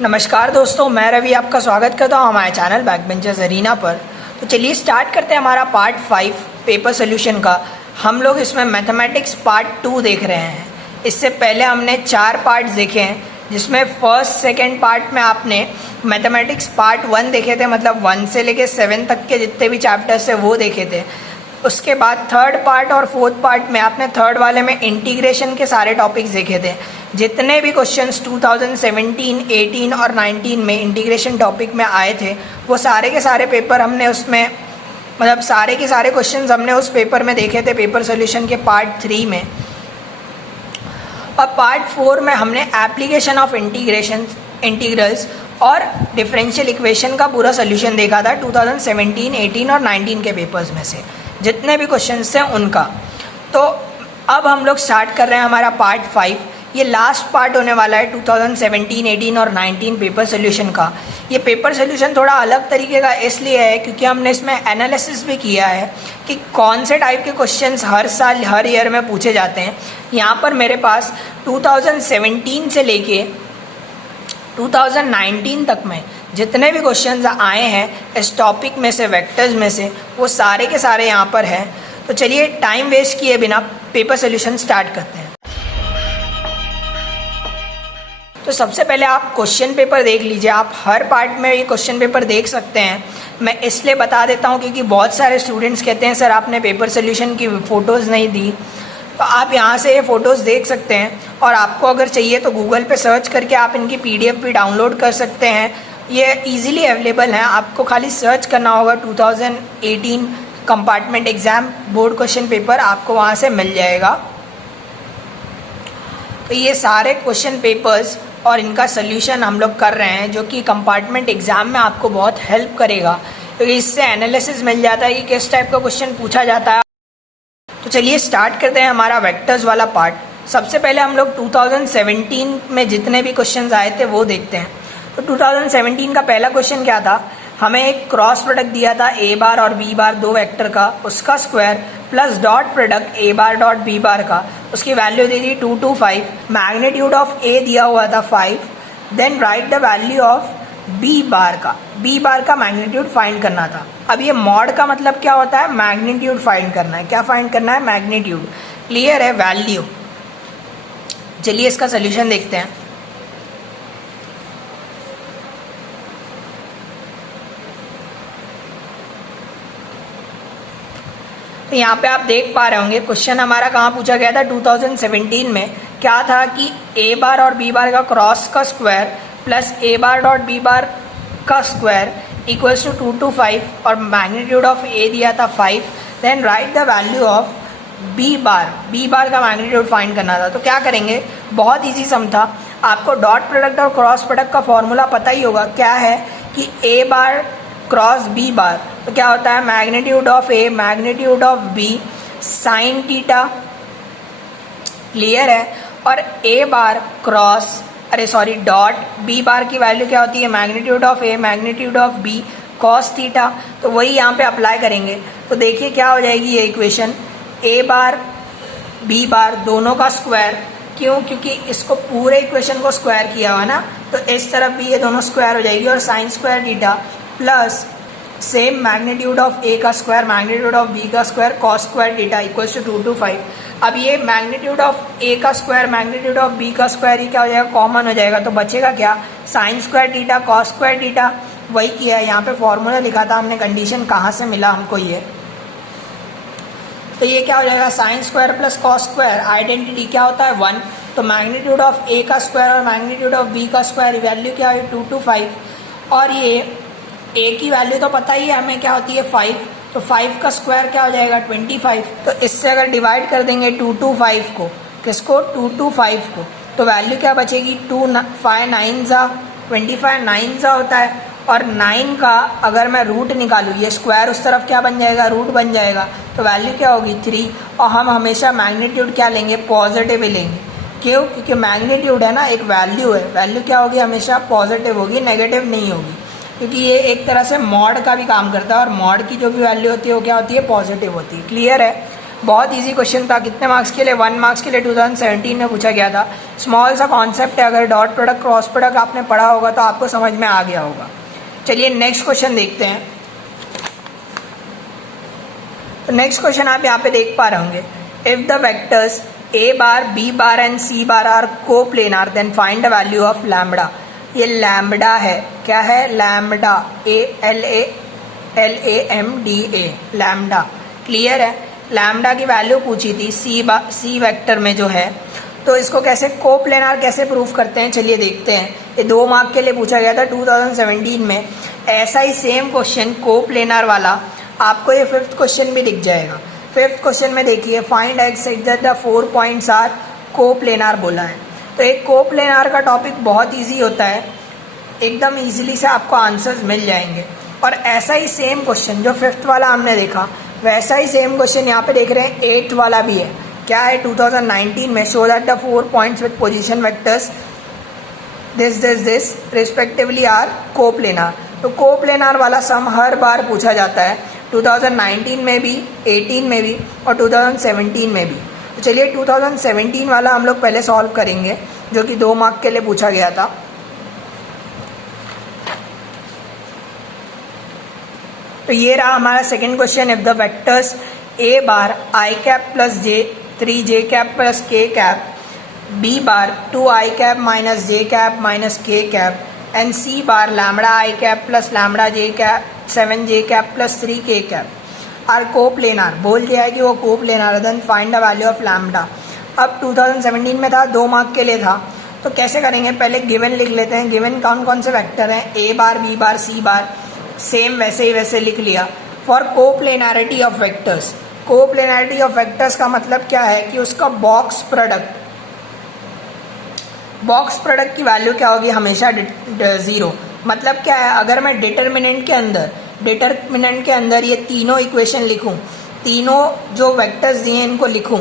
नमस्कार दोस्तों, मैं रवि आपका स्वागत करता हूँ हमारे चैनल बैकबेंचर्स अरीना पर। तो चलिए स्टार्ट करते हैं हमारा पार्ट 5 पेपर सोल्यूशन का। हम लोग इसमें मैथमेटिक्स पार्ट 2 देख रहे हैं। इससे पहले हमने 4 पार्ट्स देखे हैं, जिसमें फर्स्ट सेकेंड पार्ट में आपने मैथमेटिक्स पार्ट 1 देखे थे, मतलब 1 से लेके 7 तक के जितने भी चैप्टर्स थे वो देखे थे। उसके बाद थर्ड पार्ट और फोर्थ पार्ट में आपने थर्ड वाले में इंटीग्रेशन के सारे टॉपिक्स देखे थे। जितने भी क्वेश्चंस 2017, 18 और 19 में इंटीग्रेशन टॉपिक में आए थे वो सारे के सारे पेपर हमने उसमें, मतलब सारे के सारे क्वेश्चंस हमने उस पेपर में देखे थे, पेपर सोल्यूशन के पार्ट 3 में। और पार्ट 4 में हमने एप्लीकेशन ऑफ इंटीग्रल्स और डिफरेंशियल इक्वेशन का पूरा सोल्यूशन देखा था 2017, 18 और 19 के पेपर्स में से जितने भी क्वेश्चंस थे उनका। तो अब हम लोग स्टार्ट कर रहे हैं हमारा पार्ट 5। ये लास्ट पार्ट होने वाला है 2017, 18 और 19 पेपर सोल्यूशन का। ये पेपर सोल्यूशन थोड़ा अलग तरीके का इसलिए है क्योंकि हमने इसमें एनालिसिस भी किया है कि कौन से टाइप के क्वेश्चंस हर साल हर ईयर में पूछे जाते हैं। यहाँ पर मेरे पास 2017 से लेके 2019 तक में जितने भी क्वेश्चंस आए हैं इस टॉपिक में से, वेक्टर्स में से, वो सारे के सारे यहाँ पर हैं। तो चलिए टाइम वेस्ट किए बिना पेपर सोल्यूशन स्टार्ट करते हैं। तो सबसे पहले आप क्वेश्चन पेपर देख लीजिए। आप हर पार्ट में ये क्वेश्चन पेपर देख सकते हैं। मैं इसलिए बता देता हूँ क्योंकि बहुत सारे स्टूडेंट्स कहते हैं सर आपने पेपर सोल्यूशन की फ़ोटोज़ नहीं दी। तो आप यहाँ से ये फ़ोटोज़ देख सकते हैं और आपको अगर चाहिए तो गूगल पे सर्च करके आप इनकी PDF भी डाउनलोड कर सकते हैं। ये इजीली अवेलेबल हैं, आपको खाली सर्च करना होगा 2018 compartment exam board question paper, आपको वहाँ से मिल जाएगा। तो ये सारे क्वेश्चन पेपर्स और इनका सोल्यूशन हम लोग कर रहे हैं, जो कि कंपार्टमेंट एग्ज़ाम में आपको बहुत हेल्प करेगा क्योंकि इससे एनालिसिस मिल जाता है कि किस टाइप का क्वेश्चन पूछा जाता है। तो चलिए स्टार्ट करते हैं हमारा वेक्टर्स वाला पार्ट। सबसे पहले हम लोग 2017 में जितने भी क्वेश्चंस आए थे वो देखते हैं। तो 2017 का पहला क्वेश्चन क्या था, हमें एक क्रॉस प्रोडक्ट दिया था ए बार और बी बार दो वेक्टर का, उसका square plus dot product A bar dot B bar का, उसकी वैल्यू दी थी 2 to 5, मैग्नीट्यूड ऑफ ए दिया हुआ था 5, then write the value of B bar का, बी बार का मैग्नीट्यूड फाइंड करना था। अब ये मॉड का मतलब क्या होता है, मैग्नीट्यूड फाइंड करना है। क्या फाइंड करना है, मैग्नीट्यूड। क्लियर है, वैल्यू। चलिए इसका सोल्यूशन देखते हैं। तो यहाँ पे आप देख पा रहे होंगे क्वेश्चन हमारा कहाँ पूछा गया था 2017 में। क्या था कि ए बार और बी बार का क्रॉस का स्क्वायर प्लस ए बार डॉट बी बार का स्क्वायर इक्वल्स टू 2 to 5 और मैग्नीट्यूड ऑफ ए दिया था 5, then write the value of B bar का मैग्नीट्यूड फाइंड करना था। तो क्या करेंगे, बहुत इजी सम था। आपको डॉट प्रोडक्ट और क्रॉस प्रोडक्ट का फॉर्मूला पता ही होगा, क्या है कि ए बार क्रॉस बी बार, तो क्या होता है magnitude of A magnitude of B sine theta. Clear है। और A bar cross dot B bar की वैल्यू क्या होती है, magnitude of A magnitude of B cos theta. तो वही यहाँ पे अप्लाई करेंगे। तो देखिए क्या हो जाएगी ये इक्वेशन, ए बार बी बार दोनों का स्क्वायर, क्यों, क्योंकि इसको पूरे इक्वेशन को स्क्वायर किया हुआ है ना, तो इस तरफ भी ये दोनों स्क्वायर हो जाएगी और sine square theta plus same magnitude of A का स्क्वायर मैग्नीट्यूड ऑफ बी का square cos square theta equals to 2 to 5। अब ये मैग्नीट्यूड ऑफ ए का स्क्वायर मैग्नीट्यूड ऑफ बी का स्क्वायर ही क्या हो जाएगा, कॉमन हो जाएगा। तो बचेगा क्या, sine square theta cos square theta. वही किया है, यहाँ पे फॉर्मूला लिखा था हमने, कंडीशन कहाँ से मिला हमको ये। तो ये क्या हो जाएगा, sine square plus cos square, identity क्या होता है 1। तो मैग्नीट्यूड ऑफ ए का स्क्वायर और मैग्नीट्यूड ऑफ बी का स्क्वायर वैल्यू क्या है 2 to 5, और ये ए की वैल्यू तो पता ही है हमें क्या होती है 5, तो 5 का स्क्वायर क्या हो जाएगा 25। तो इससे अगर डिवाइड कर देंगे 2 to 5 को, किसको 2 to 5 को, तो वैल्यू क्या बचेगी 2 5 9 जा 25, 9 जा होता है। और 9 का अगर मैं रूट निकालूँ, ये स्क्वायर उस तरफ क्या बन जाएगा, रूट बन जाएगा। तो वैल्यू क्या होगी 3। और हम हमेशा मैग्नीट्यूड क्या लेंगे, पॉजिटिव ही लेंगे। क्यों, क्योंकि मैग्नीट्यूड है ना, एक वैल्यू है, वैल्यू क्या होगी हमेशा पॉजिटिव होगी, नेगेटिव नहीं होगी, क्योंकि ये एक तरह से मॉड का भी काम करता है और मॉड की जो भी वैल्यू होती है वो क्या होती है, पॉजिटिव होती है। क्लियर है। बहुत इजी क्वेश्चन था। कितने मार्क्स के लिए? 1 मार्क्स के लिए 2017 में पूछा गया था। स्मॉल सा कॉन्सेप्ट है, अगर डॉट प्रोडक्ट क्रॉस प्रोडक्ट आपने पढ़ा होगा तो आपको समझ में आ गया होगा। चलिए नेक्स्ट क्वेश्चन देखते हैं। तो नेक्स्ट क्वेश्चन आप यहाँ पे देख पा रहे होंगे, if the vectors a bar b bar and c bar are coplanar then find the value of lambda. ये लैम्बडा है, क्या है? Lambda, LAMDA, lambda. क्लियर है? लैम्बडा की वैल्यू पूछी थी सी वेक्टर में जो है, तो इसको कैसे कोप्लेनार कैसे प्रूफ करते हैं चलिए देखते हैं। ये 2 मार्क के लिए पूछा गया था 2017 में। ऐसा ही सेम क्वेश्चन कोप्लेनार वाला आपको ये 5th क्वेश्चन भी दिख जाएगा। 5th क्वेश्चन में देखिए, find X such that the 4 points are coplanar बोला है। तो एक कोप्लेनार का टॉपिक बहुत इजी होता है, एकदम इजीली से आपको आंसर्स मिल जाएंगे। और ऐसा ही सेम क्वेश्चन जो 5th वाला हमने देखा, वैसा ही सेम क्वेश्चन यहाँ पे देख रहे हैं 8th वाला भी है। क्या है? 2019 में, show that the 4 points with position vectors this respectively are coplanar. तो कोप्लेनार वाला सम हर बार पूछा जाता है, 2019 में भी, 18 में भी और 2017 में भी। तो चलिए 2017 वाला हम लोग पहले सॉल्व करेंगे, जो कि 2 मार्क के लिए पूछा गया था। तो ये रहा हमारा second question, if the vectors a bar i cap plus j 3j cap plus k cap, b bar 2i cap minus j cap minus k cap and c bar lambda i cap plus lambda j cap 7j cap plus 3k cap are coplanar. बोल दिया है कि वो coplanar है, then find the value of lambda. अब 2017 में था, 2 mark के लिए था, तो कैसे करेंगे? पहले गिवन लिख लेते हैं। गिवन कौन कौन से वेक्टर हैं? a bar, b bar, c bar, same वैसे ही वैसे लिख लिया। For coplanarity of vectors, coplanarity of vectors का मतलब क्या है कि उसका बॉक्स प्रोडक्ट की वैल्यू क्या होगी? हमेशा 0। मतलब क्या है? अगर मैं डिटर्मिनेंट के अंदर ये तीनों इक्वेशन लिखूं, तीनों जो वेक्टर्स दिए इनको लिखूं,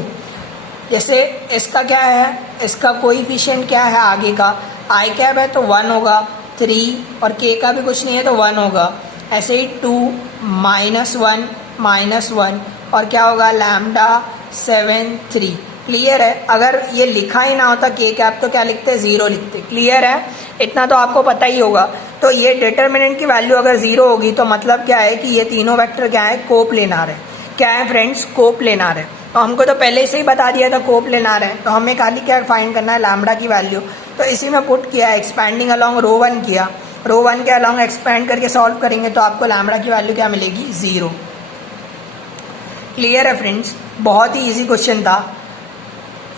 जैसे इसका क्या है? इसका कोएफिशिएंट क्या है आगे का? i कैप है तो 1 होगा, 3 और k का भी कुछ नहीं है तो 1 होगा। ऐसे ही 2 -1 और क्या होगा? लैम्बडा 7 3। क्लियर है? अगर ये लिखा ही ना होता k कैप तो क्या लिखते? 0 लिखते। क्लियर है? इतना तो आपको पता ही होगा। तो ये डिटर्मिनेंट की वैल्यू अगर 0 होगी तो मतलब क्या है कि ये तीनों वेक्टर क्या है? कोप्लेनार है। क्या है फ्रेंड्स? कोप्लेनार है। तो हमको तो पहले से ही बता दिया था कोप्लेनार है, तो हमें खाली क्या फाइंड करना है? लैम्बडा की वैल्यू। तो इसी में पुट किया, एक्सपैंडिंग अलॉन्ग रो 1 किया, रो 1 के अलॉन्ग एक्सपैंड करके सॉल्व करेंगे तो आपको लैम्बडा की वैल्यू क्या मिलेगी? 0। क्लियर है फ्रेंड्स? बहुत ही इजी क्वेश्चन था।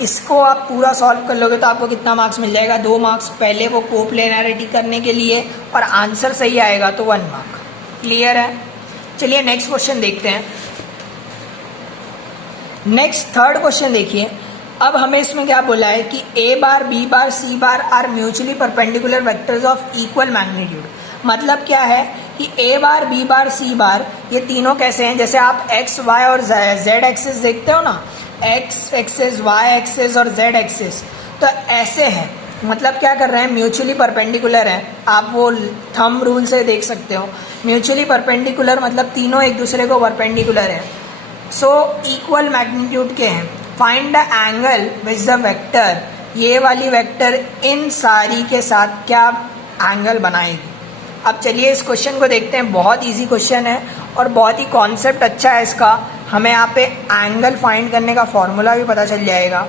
इसको आप पूरा सॉल्व कर लोगे तो आपको कितना मार्क्स मिल जाएगा? 2 मार्क्स पहले वो कोप्लेनारिटी करने के लिए, और आंसर सही आएगा तो 1 मार्क। क्लियर है? चलिए नेक्स्ट क्वेश्चन देखते हैं। नेक्स्ट 3rd क्वेश्चन देखिए। अब हमें इसमें क्या बोला है कि a bar, b bar, c bar are mutually perpendicular vectors of equal magnitude. मतलब क्या है कि a bar, b bar, c बार ये तीनों कैसे हैं? जैसे आप x, y और z एक्सिस देखते हो ना, x एक्सिस, y एक्सिस और z एक्सिस, तो ऐसे हैं। मतलब क्या कर रहे हैं? म्यूचुअली परपेंडिकुलर है। आप वो थंब रूल से देख सकते हो। म्यूचुअली परपेंडिकुलर मतलब तीनों एक दूसरे को परपेंडिकुलर है। सो इक्वल मैग्नीट्यूड के हैं। Find the angle which the vector, ये वाली वेक्टर इन सारी के साथ क्या एंगल बनाएगी। अब चलिए इस क्वेश्चन को देखते हैं। बहुत इजी क्वेश्चन है और बहुत ही कॉन्सेप्ट अच्छा है इसका। हमें यहाँ पे एंगल फाइंड करने का फॉर्मूला भी पता चल जाएगा।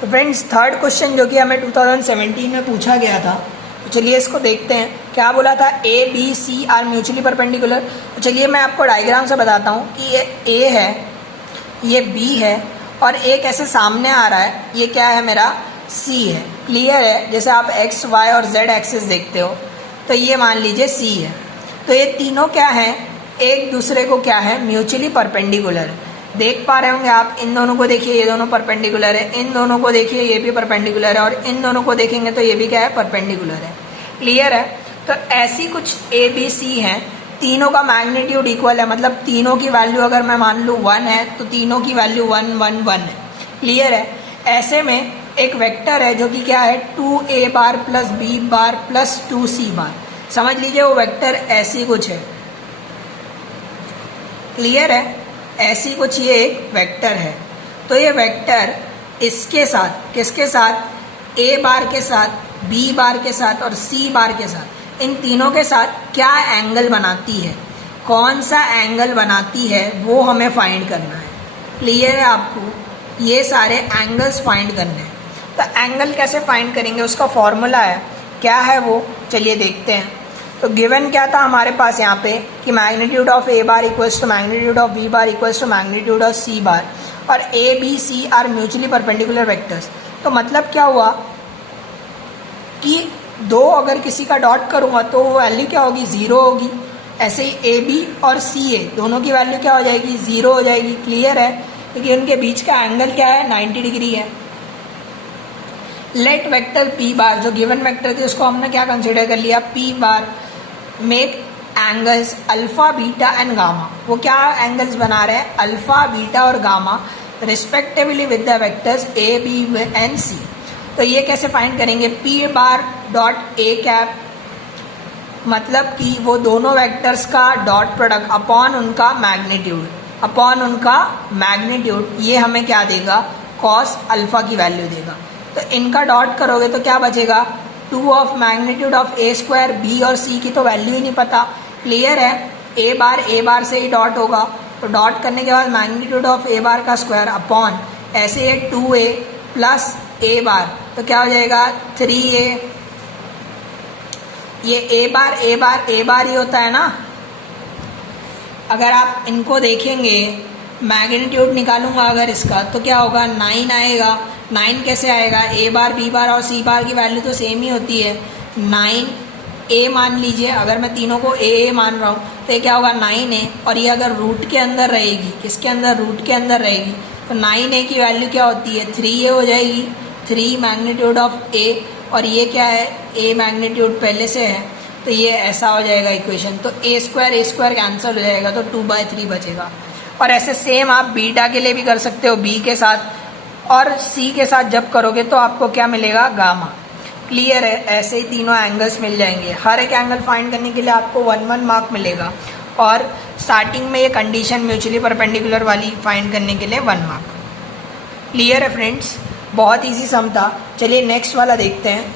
तो फ्रेंड्स 3rd क्वेश्चन जो कि हमें 2017 में पूछा गया था, तो चलिए इसको देखते हैं। क्या बोला था? a b c are mutually perpendicular. तो चलिए मैं आपको डायग्राम से बताता हूँ कि ये a है, ये b है और एक ऐसे सामने आ रहा है, ये क्या है? मेरा c है। क्लियर है? जैसे आप x, y और z एक्सिस देखते हो तो ये मान लीजिए c है। तो ये तीनों क्या है? एक दूसरे को क्या है? Mutually perpendicular. देख पा रहे होंगे आप, इन दोनों को देखिए, ये दोनों परपेंडिकुलर है, इन दोनों को देखिए, ये भी परपेंडिकुलर है, और इन दोनों को देखेंगे तो ये भी क्या है? परपेंडिकुलर है। क्लियर है? तो ऐसी कुछ ए बी सी हैं, तीनों का मैग्नीट्यूड इक्वल है। मतलब तीनों की वैल्यू अगर मैं मान लूँ 1 है तो तीनों की वैल्यू 1 1 1 है। क्लियर है? ऐसे में एक वेक्टर है जो कि क्या है? 2a बार प्लस b बार प्लस 2c बार। समझ लीजिए वो वेक्टर ऐसी कुछ है। क्लियर है? ऐसी कुछ ये एक वेक्टर है, तो ये वेक्टर इसके साथ, किसके साथ, ए बार के साथ, बी बार के साथ और सी बार के साथ, इन तीनों के साथ क्या एंगल बनाती है, कौन सा एंगल बनाती है, वो हमें फाइंड करना है। क्लियर है आपको? ये सारे एंगल्स फाइंड करने हैं। तो एंगल कैसे फाइंड करेंगे, उसका फॉर्मूला है, क्या है वो, चलिए देखते हैं। तो गिवन क्या था हमारे पास यहाँ पे कि magnitude of A bar equals to magnitude of B bar equals to magnitude of C bar, और A B C are mutually perpendicular vectors. तो मतलब क्या हुआ कि दो अगर किसी का डॉट करूँगा तो वो वैल्यू क्या होगी, 0 होगी। ऐसे ही ए बी और सी ए दोनों की वैल्यू क्या हो जाएगी, 0 हो जाएगी। क्लियर है? क्योंकि उनके बीच का एंगल क्या है, 90 डिग्री है। लेट वेक्टर पी बार, जो गिवन वेक्टर थी उसको हमने क्या कंसिडर कर लिया, P bar make angles alpha beta and gamma. वो क्या एंगल्स बना रहे हैं, अल्फा बीटा और gamma respectively with the vectors A B and C. तो ये कैसे फाइंड करेंगे, P bar dot A cap, मतलब कि वो दोनों वेक्टर्स का डॉट प्रोडक्ट अपॉन उनका मैग्नीट्यूड, अपॉन उनका मैग्नीट्यूड, ये हमें क्या देगा, कॉस अल्फा की वैल्यू देगा। तो इनका डॉट करोगे तो क्या बचेगा, 2 of magnitude of A square, B और सी की तो वैल्यू ही नहीं पता। क्लियर है? ए बार से ही डॉट होगा, तो डॉट करने के बाद मैग्नीट्यूड ऑफ ए बार का स्क्वायर अपॉन ऐसे है 2a प्लस ए बार, तो क्या हो जाएगा 3a। ये ए बार ही होता है ना। अगर आप इनको देखेंगे, मैग्नीट्यूड निकालूंगा अगर इसका, तो क्या होगा, 9 आएगा। 9 कैसे आएगा, ए बार बी बार और सी बार की वैल्यू तो सेम ही होती है। 9a मान लीजिए, अगर मैं तीनों को ए मान रहा हूँ तो ये क्या होगा 9a, और ये अगर रूट के अंदर रहेगी, किसके अंदर, रूट के अंदर रहेगी, तो 9a की वैल्यू क्या होती है, 3a हो जाएगी। 3 मैग्नीट्यूड ऑफ a, और ये क्या है, a मैग्नीट्यूड पहले से है, तो ये ऐसा हो जाएगा इक्वेशन। तो a स्क्वायर कैंसिल हो जाएगा, तो 2/3 बचेगा। और ऐसे सेम आप बीटा के लिए भी कर सकते हो, b के साथ और c के साथ जब करोगे तो आपको क्या मिलेगा, गामा। क्लियर है? ऐसे ही तीनों एंगल्स मिल जाएंगे। हर एक एंगल फाइंड करने के लिए आपको 1 मार्क मिलेगा, और स्टार्टिंग में ये कंडीशन म्यूचुअली परपेंडिकुलर वाली फाइंड करने के लिए 1 मार्क। क्लियर है फ्रेंड्स? बहुत इजी सम था। चलिए नेक्स्ट वाला देखते हैं।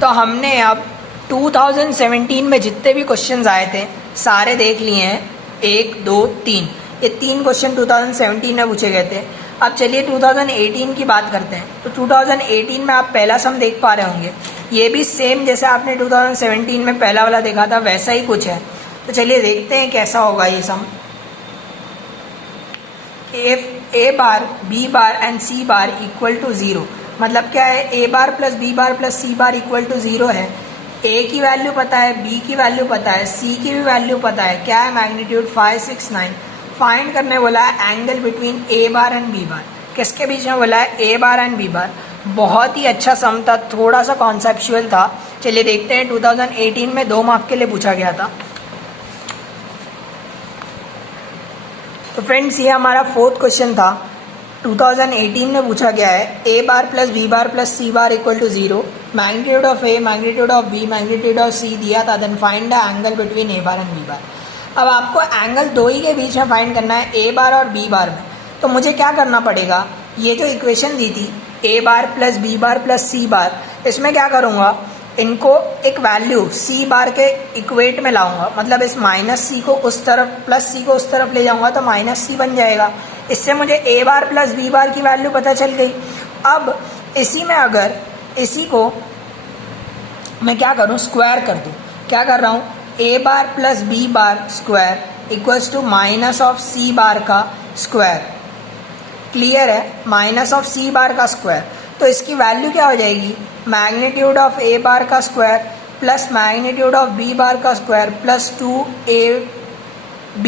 तो हमने अब 2017 में जितने भी क्वेश्चंस आए थे सारे देख लिए हैं, 1 2 3, ये 3 क्वेश्चन 2017 में पूछे गए थे। अब चलिए 2018 की बात करते हैं। तो 2018 में आप पहला सम देख पा रहे होंगे, ये भी सेम जैसे आपने 2017 में पहला वाला देखा था वैसा ही कुछ है। तो चलिए देखते हैं कैसा होगा ये sum. If A bar B bar and C bar equal to 0, मतलब क्या है, A bar plus B bar plus C bar equal to 0 है। ए की वैल्यू पता है, बी की वैल्यू पता है, सी की भी वैल्यू पता है, क्या है, मैग्नीट्यूड 5 6 9। फाइंड करने बोला है angle between A bar and B bar, किसके बीच में बोला है, ए बार एंड बी बार। बहुत ही अच्छा सम था, थोड़ा सा कॉन्सेप्चुअल था। चलिए देखते हैं, 2018 में 2 मार्क के लिए पूछा गया था। तो फ्रेंड्स ये हमारा 4th क्वेश्चन था, 2018 में पूछा गया है, A bar plus B bar plus C bar equal to 0, magnitude of A, magnitude of B, magnitude of C दिया था, then find the angle between A bar and B bar. अब आपको angle 2 ही के बीच में फाइंड करना है, A बार और B bar में। तो मुझे क्या करना पड़ेगा, ये जो इक्वेशन दी थी ए bar plus B bar plus C बार, इसमें क्या करूँगा, इनको एक वैल्यू सी बार के इक्वेट में लाऊंगा, मतलब इस माइनस सी को उस तरफ प्लस सी को उस तरफ ले जाऊंगा तो माइनस सी बन जाएगा। इससे मुझे ए बार प्लस बी बार की वैल्यू पता चल गई। अब इसी में अगर इसी को मैं क्या करूं, स्क्वायर कर दूं। क्या कर रहा हूं, A bar plus B bar square equals to minus of C bar का स्क्वायर। क्लियर है, माइनस ऑफ सी बार का स्क्वायर। तो इसकी वैल्यू क्या हो जाएगी, मैग्नीट्यूड ऑफ ए बार का square plus magnitude of B bar का square plus 2ab,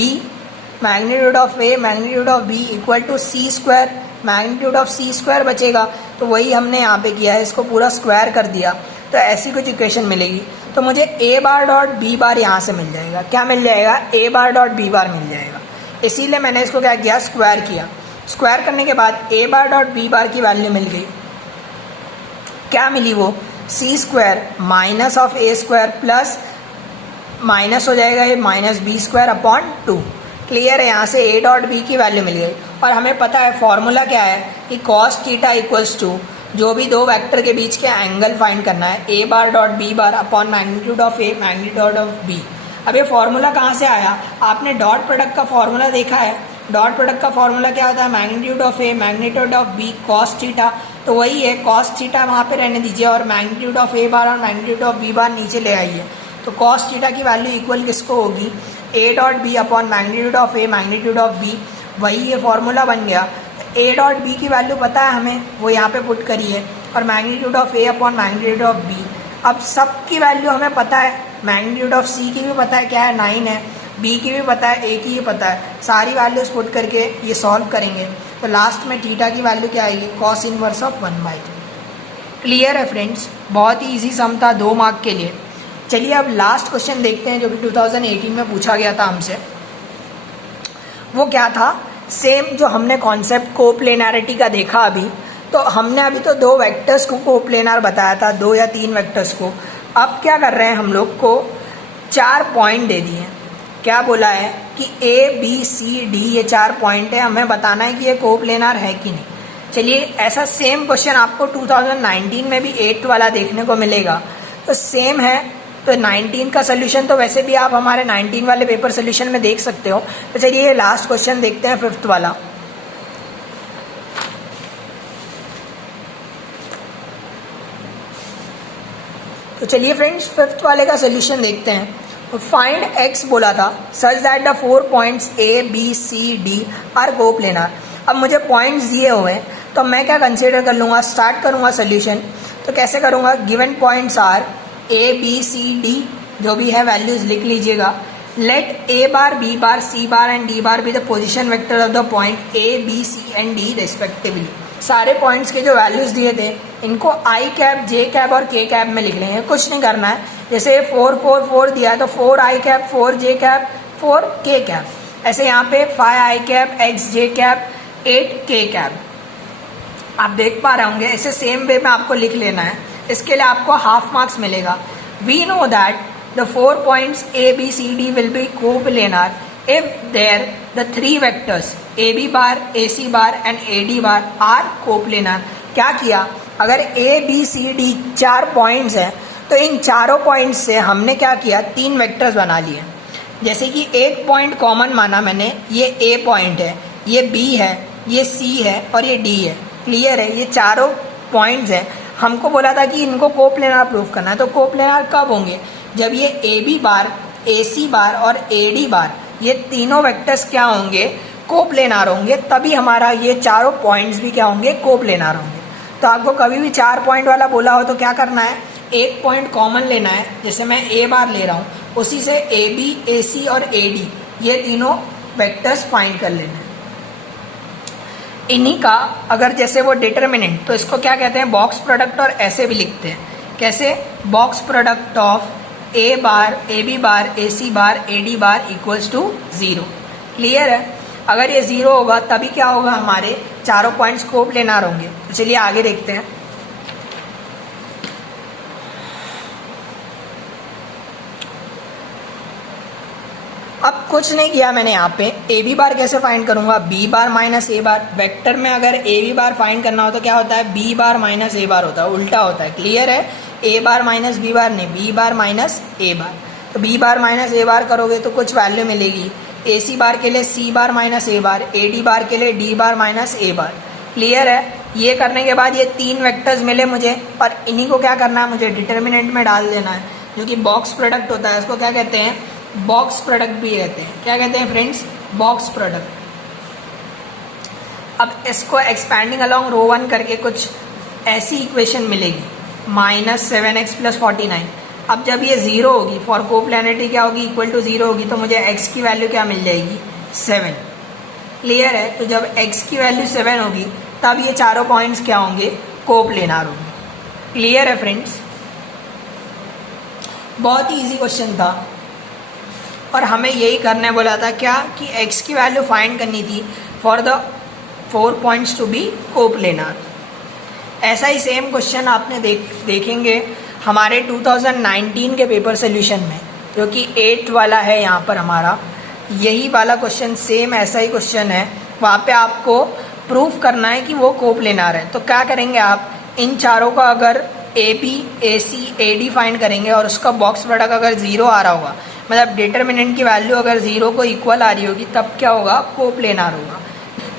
magnitude of A magnitude of B equal to C square, magnitude of C square बचेगा। तो वही हमने यहाँ पे किया है, इसको पूरा स्क्वायर कर दिया, तो ऐसी कुछ इक्वेशन मिलेगी। तो मुझे ए बार डॉट बी बार यहाँ से मिल जाएगा। क्या मिल जाएगा, ए बार डॉट बी बार मिल जाएगा। इसीलिए मैंने इसको क्या किया, स्क्वायर किया। स्क्वायर करने के बाद ए बार डॉट बी बार की वैल्यू मिल गई। क्या मिली वो, C square minus of A square plus minus हो जाएगा ये -b² / 2। क्लियर है, यहाँ से a डॉट b की वैल्यू मिल गई। और हमें पता है फॉर्मूला क्या है कि cos थीटा इक्वल्स टू जो भी दो वेक्टर के बीच के एंगल फाइंड करना है a bar dot b bar upon magnitude of a magnitude of b। अब ये फॉर्मूला कहाँ से आया? आपने डॉट प्रोडक्ट का फॉर्मूला देखा है। डॉट प्रोडक्ट का फॉर्मूला क्या होता है? Magnitude of a magnitude of b cos theta. तो वही है, cos थीटा वहाँ पे रहने दीजिए और मैग्नीट्यूड ऑफ a बार और मैग्नीट्यूड ऑफ b बार नीचे ले आइए। तो cos थीटा की वैल्यू इक्वल किसको होगी? a dot b upon magnitude of a magnitude of b। वही ये फॉर्मूला बन गया। a डॉट b की वैल्यू पता है हमें, वो यहाँ पे पुट करिए, और magnitude of a upon magnitude of b। अब सब की वैल्यू हमें पता है, मैग्नीट्यूड ऑफ c की भी पता है क्या है 9 है, b की भी पता है, a की भी पता है। सारी वैल्यूज पुट करके ये सॉल्व करेंगे तो लास्ट में थीटा की वैल्यू क्या आएगी? cos inverse of 1/3। क्लियर है फ्रेंड्स, बहुत ही ईजी सम था 2 मार्क के लिए। चलिए अब लास्ट क्वेश्चन देखते हैं जो कि 2018 में पूछा गया था हमसे। वो क्या था? सेम जो हमने कॉन्सेप्ट कोप्लेनैरिटी का देखा अभी, तो हमने अभी तो 2 वेक्टर्स को कोप्लेनार बताया था, 2 या 3 वेक्टर्स को। अब क्या कर रहे हैं, हम लोग को 4 पॉइंट दे दिए। क्या बोला है कि A B C D ये 4 पॉइंट है, हमें बताना है कि ये कोप्लेनार है कि नहीं। चलिए ऐसा सेम क्वेश्चन आपको 2019 में भी 8th वाला देखने को मिलेगा। तो सेम है, तो 19 का सोल्यूशन तो वैसे भी आप हमारे 19 वाले पेपर सोल्यूशन में देख सकते हो। तो चलिए ये लास्ट क्वेश्चन देखते हैं 5th वाला। तो चलिए फ्रेंड्स 5th वाले का सोल्यूशन देखते हैं। तो फाइंड x बोला था such that the 4 points a b c d are coplanar. अब मुझे पॉइंट्स दिए हुए हैं तो मैं क्या कंसीडर कर लूँगा? स्टार्ट करूँगा सोल्यूशन। तो कैसे करूँगा? Given points are a b c d, जो भी है वैल्यूज लिख लीजिएगा। Let a bar b bar c bar and d bar be the position vector of the point a b c and d respectively. सारे points के जो values दिए थे इनको i कैप j कैप और k कैप में लिख लेंगे, कुछ नहीं करना है। जैसे 4 4 4 दिया है तो 4 i cap 4 j cap 4 k cap. ऐसे यहाँ पे 5 i cap x j cap 8 k cap. आप देख पा रहे होंगे, ऐसे सेम वे में आपको लिख लेना है। इसके लिए आपको हाफ मार्क्स मिलेगा। We know that the 4 points a b c d will be coplanar if there the 3 vectors a b bar a c bar and a d bar are coplanar। क्या किया? अगर a b c d 4 points हैं तो इन चारों points से हमने क्या किया? 3 वेक्टर्स बना लिए। जैसे कि एक पॉइंट कॉमन माना मैंने, ये a पॉइंट है, ये b है, ये c है और ये d है। क्लियर है, ये चारों पॉइंट्स हैं। हमको बोला था कि इनको कोप्लेनार प्रूफ करना है। तो कोप्लेनार कब होंगे? जब ये ए B bar A C bar और ए डी बार ये तीनों वेक्टर्स क्या होंगे? कोप्लेनार होंगे। तभी हमारा ये चारों पॉइंट्स भी क्या होंगे? कोप्लेनार होंगे। तो आपको कभी भी 4 पॉइंट वाला बोला हो तो क्या करना है? एक पॉइंट कॉमन लेना है। जैसे मैं ए बार ले रहा हूँ, उसी से ए बी ए सी और ए डी ये तीनों वेक्टर्स फाइंड कर लेना है। इन्हीं का अगर जैसे वो डिटर्मिनेंट, तो इसको क्या कहते हैं? Box product. और ऐसे भी लिखते हैं, कैसे? Box product of A bar A B bar A C bar A D bar equals to 0। Clear है? अगर ये 0 होगा तभी क्या होगा? हमारे चारों पॉइंट्स कोप्लेनार होंगे। तो चलिए आगे देखते हैं। अब कुछ नहीं किया मैंने यहाँ पे। ए बी बार कैसे फाइंड करूंगा? बी बार माइनस ए बार। वेक्टर में अगर ए बी बार फाइंड करना हो तो क्या होता है? बी बार माइनस ए बार होता है, उल्टा होता है। क्लियर है? A bar minus B bar नहीं, बी बार माइनस ए बार। तो बी बार माइनस ए बार करोगे तो कुछ वैल्यू मिलेगी। ए सी बार के लिए सी बार minus A bar, A D बार के लिए डी बार माइनस ए बार। क्लियर है? ये करने के बाद ये 3 वेक्टर्स मिले मुझे, और इन्हीं को क्या करना है? मुझे डिटर्मिनेंट में डाल देना है, जो कि बॉक्स प्रोडक्ट होता है। इसको क्या कहते हैं? बॉक्स प्रोडक्ट भी कहते हैं। क्या कहते हैं फ्रेंड्स? Box product. अब इसको एक्सपैंडिंग अलॉन्ग रो 1 करके कुछ ऐसी इक्वेशन मिलेगी, -7x + 49। अब जब ये 0 होगी, फॉर कोप्लेनिटी क्या होगी? इक्वल टू 0 होगी, तो मुझे x की वैल्यू क्या मिल जाएगी? 7। क्लियर है? तो जब x की वैल्यू 7 होगी तब ये चारों पॉइंट्स क्या होंगे? कोप्लेनार होंगे। क्लियर है फ्रेंड्स? बहुत ही ईजी क्वेश्चन था और हमें यही करने बोला था क्या? कि x की वैल्यू फाइंड करनी थी for the 4 points to be coplanar. ऐसा ही सेम क्वेश्चन आपने देखेंगे हमारे 2019 के पेपर सोल्यूशन में। जो कि 8 वाला है यहाँ पर हमारा, यही वाला क्वेश्चन सेम ऐसा ही क्वेश्चन है। वहाँ पे आपको प्रूफ करना है कि वो कोप्लेनार है। तो क्या करेंगे आप, इन चारों का अगर AB, AC, AD फाइंड करेंगे और उसका बॉक्स प्रोडक्ट अगर 0 आ रहा होगा, मतलब डिटर्मिनेंट की वैल्यू अगर 0 को इक्वल आ रही होगी, तब क्या होगा, कोप्लेनार होगा।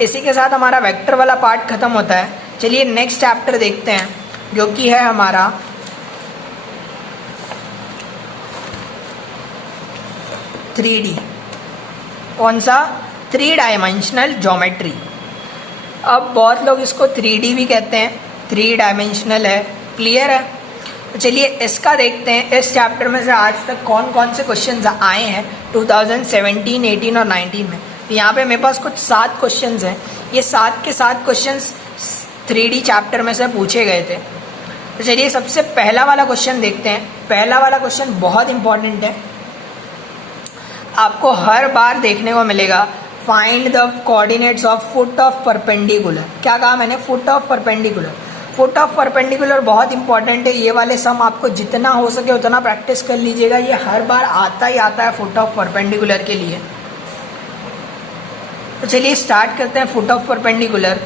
इसी के साथ हमारा वेक्टर वाला पार्ट खत्म होता है। चलिए नेक्स्ट चैप्टर देखते हैं, जो कि है हमारा 3D। कौन सा, 3 डायमेंशनल ज्योमेट्री। अब बहुत लोग इसको 3D भी कहते हैं, 3 डायमेंशनल है। क्लियर है। तो चलिए इसका देखते हैं, इस चैप्टर में से आज तक कौन कौन से क्वेश्चंस आए हैं 2017, 18 और 19 में। तो यहाँ पे मेरे पास कुछ 7 क्वेश्चंस हैं। ये 7 के 7 क्वेश्चंस 3D चैप्टर में से पूछे गए थे। तो चलिए सबसे पहला वाला क्वेश्चन देखते हैं। पहला वाला क्वेश्चन बहुत इंपॉर्टेंट है, आपको हर बार देखने को मिलेगा। Find the coordinates of foot of perpendicular. क्या कहा मैंने, foot of perpendicular. Foot of perpendicular बहुत इंपॉर्टेंट है। ये वाले सम आपको जितना हो सके उतना प्रैक्टिस कर लीजिएगा, ये हर बार आता ही आता है फुट ऑफ परपेंडिकुलर के लिए। तो चलिए स्टार्ट करते हैं फुट ऑफ परपेंडिकुलर।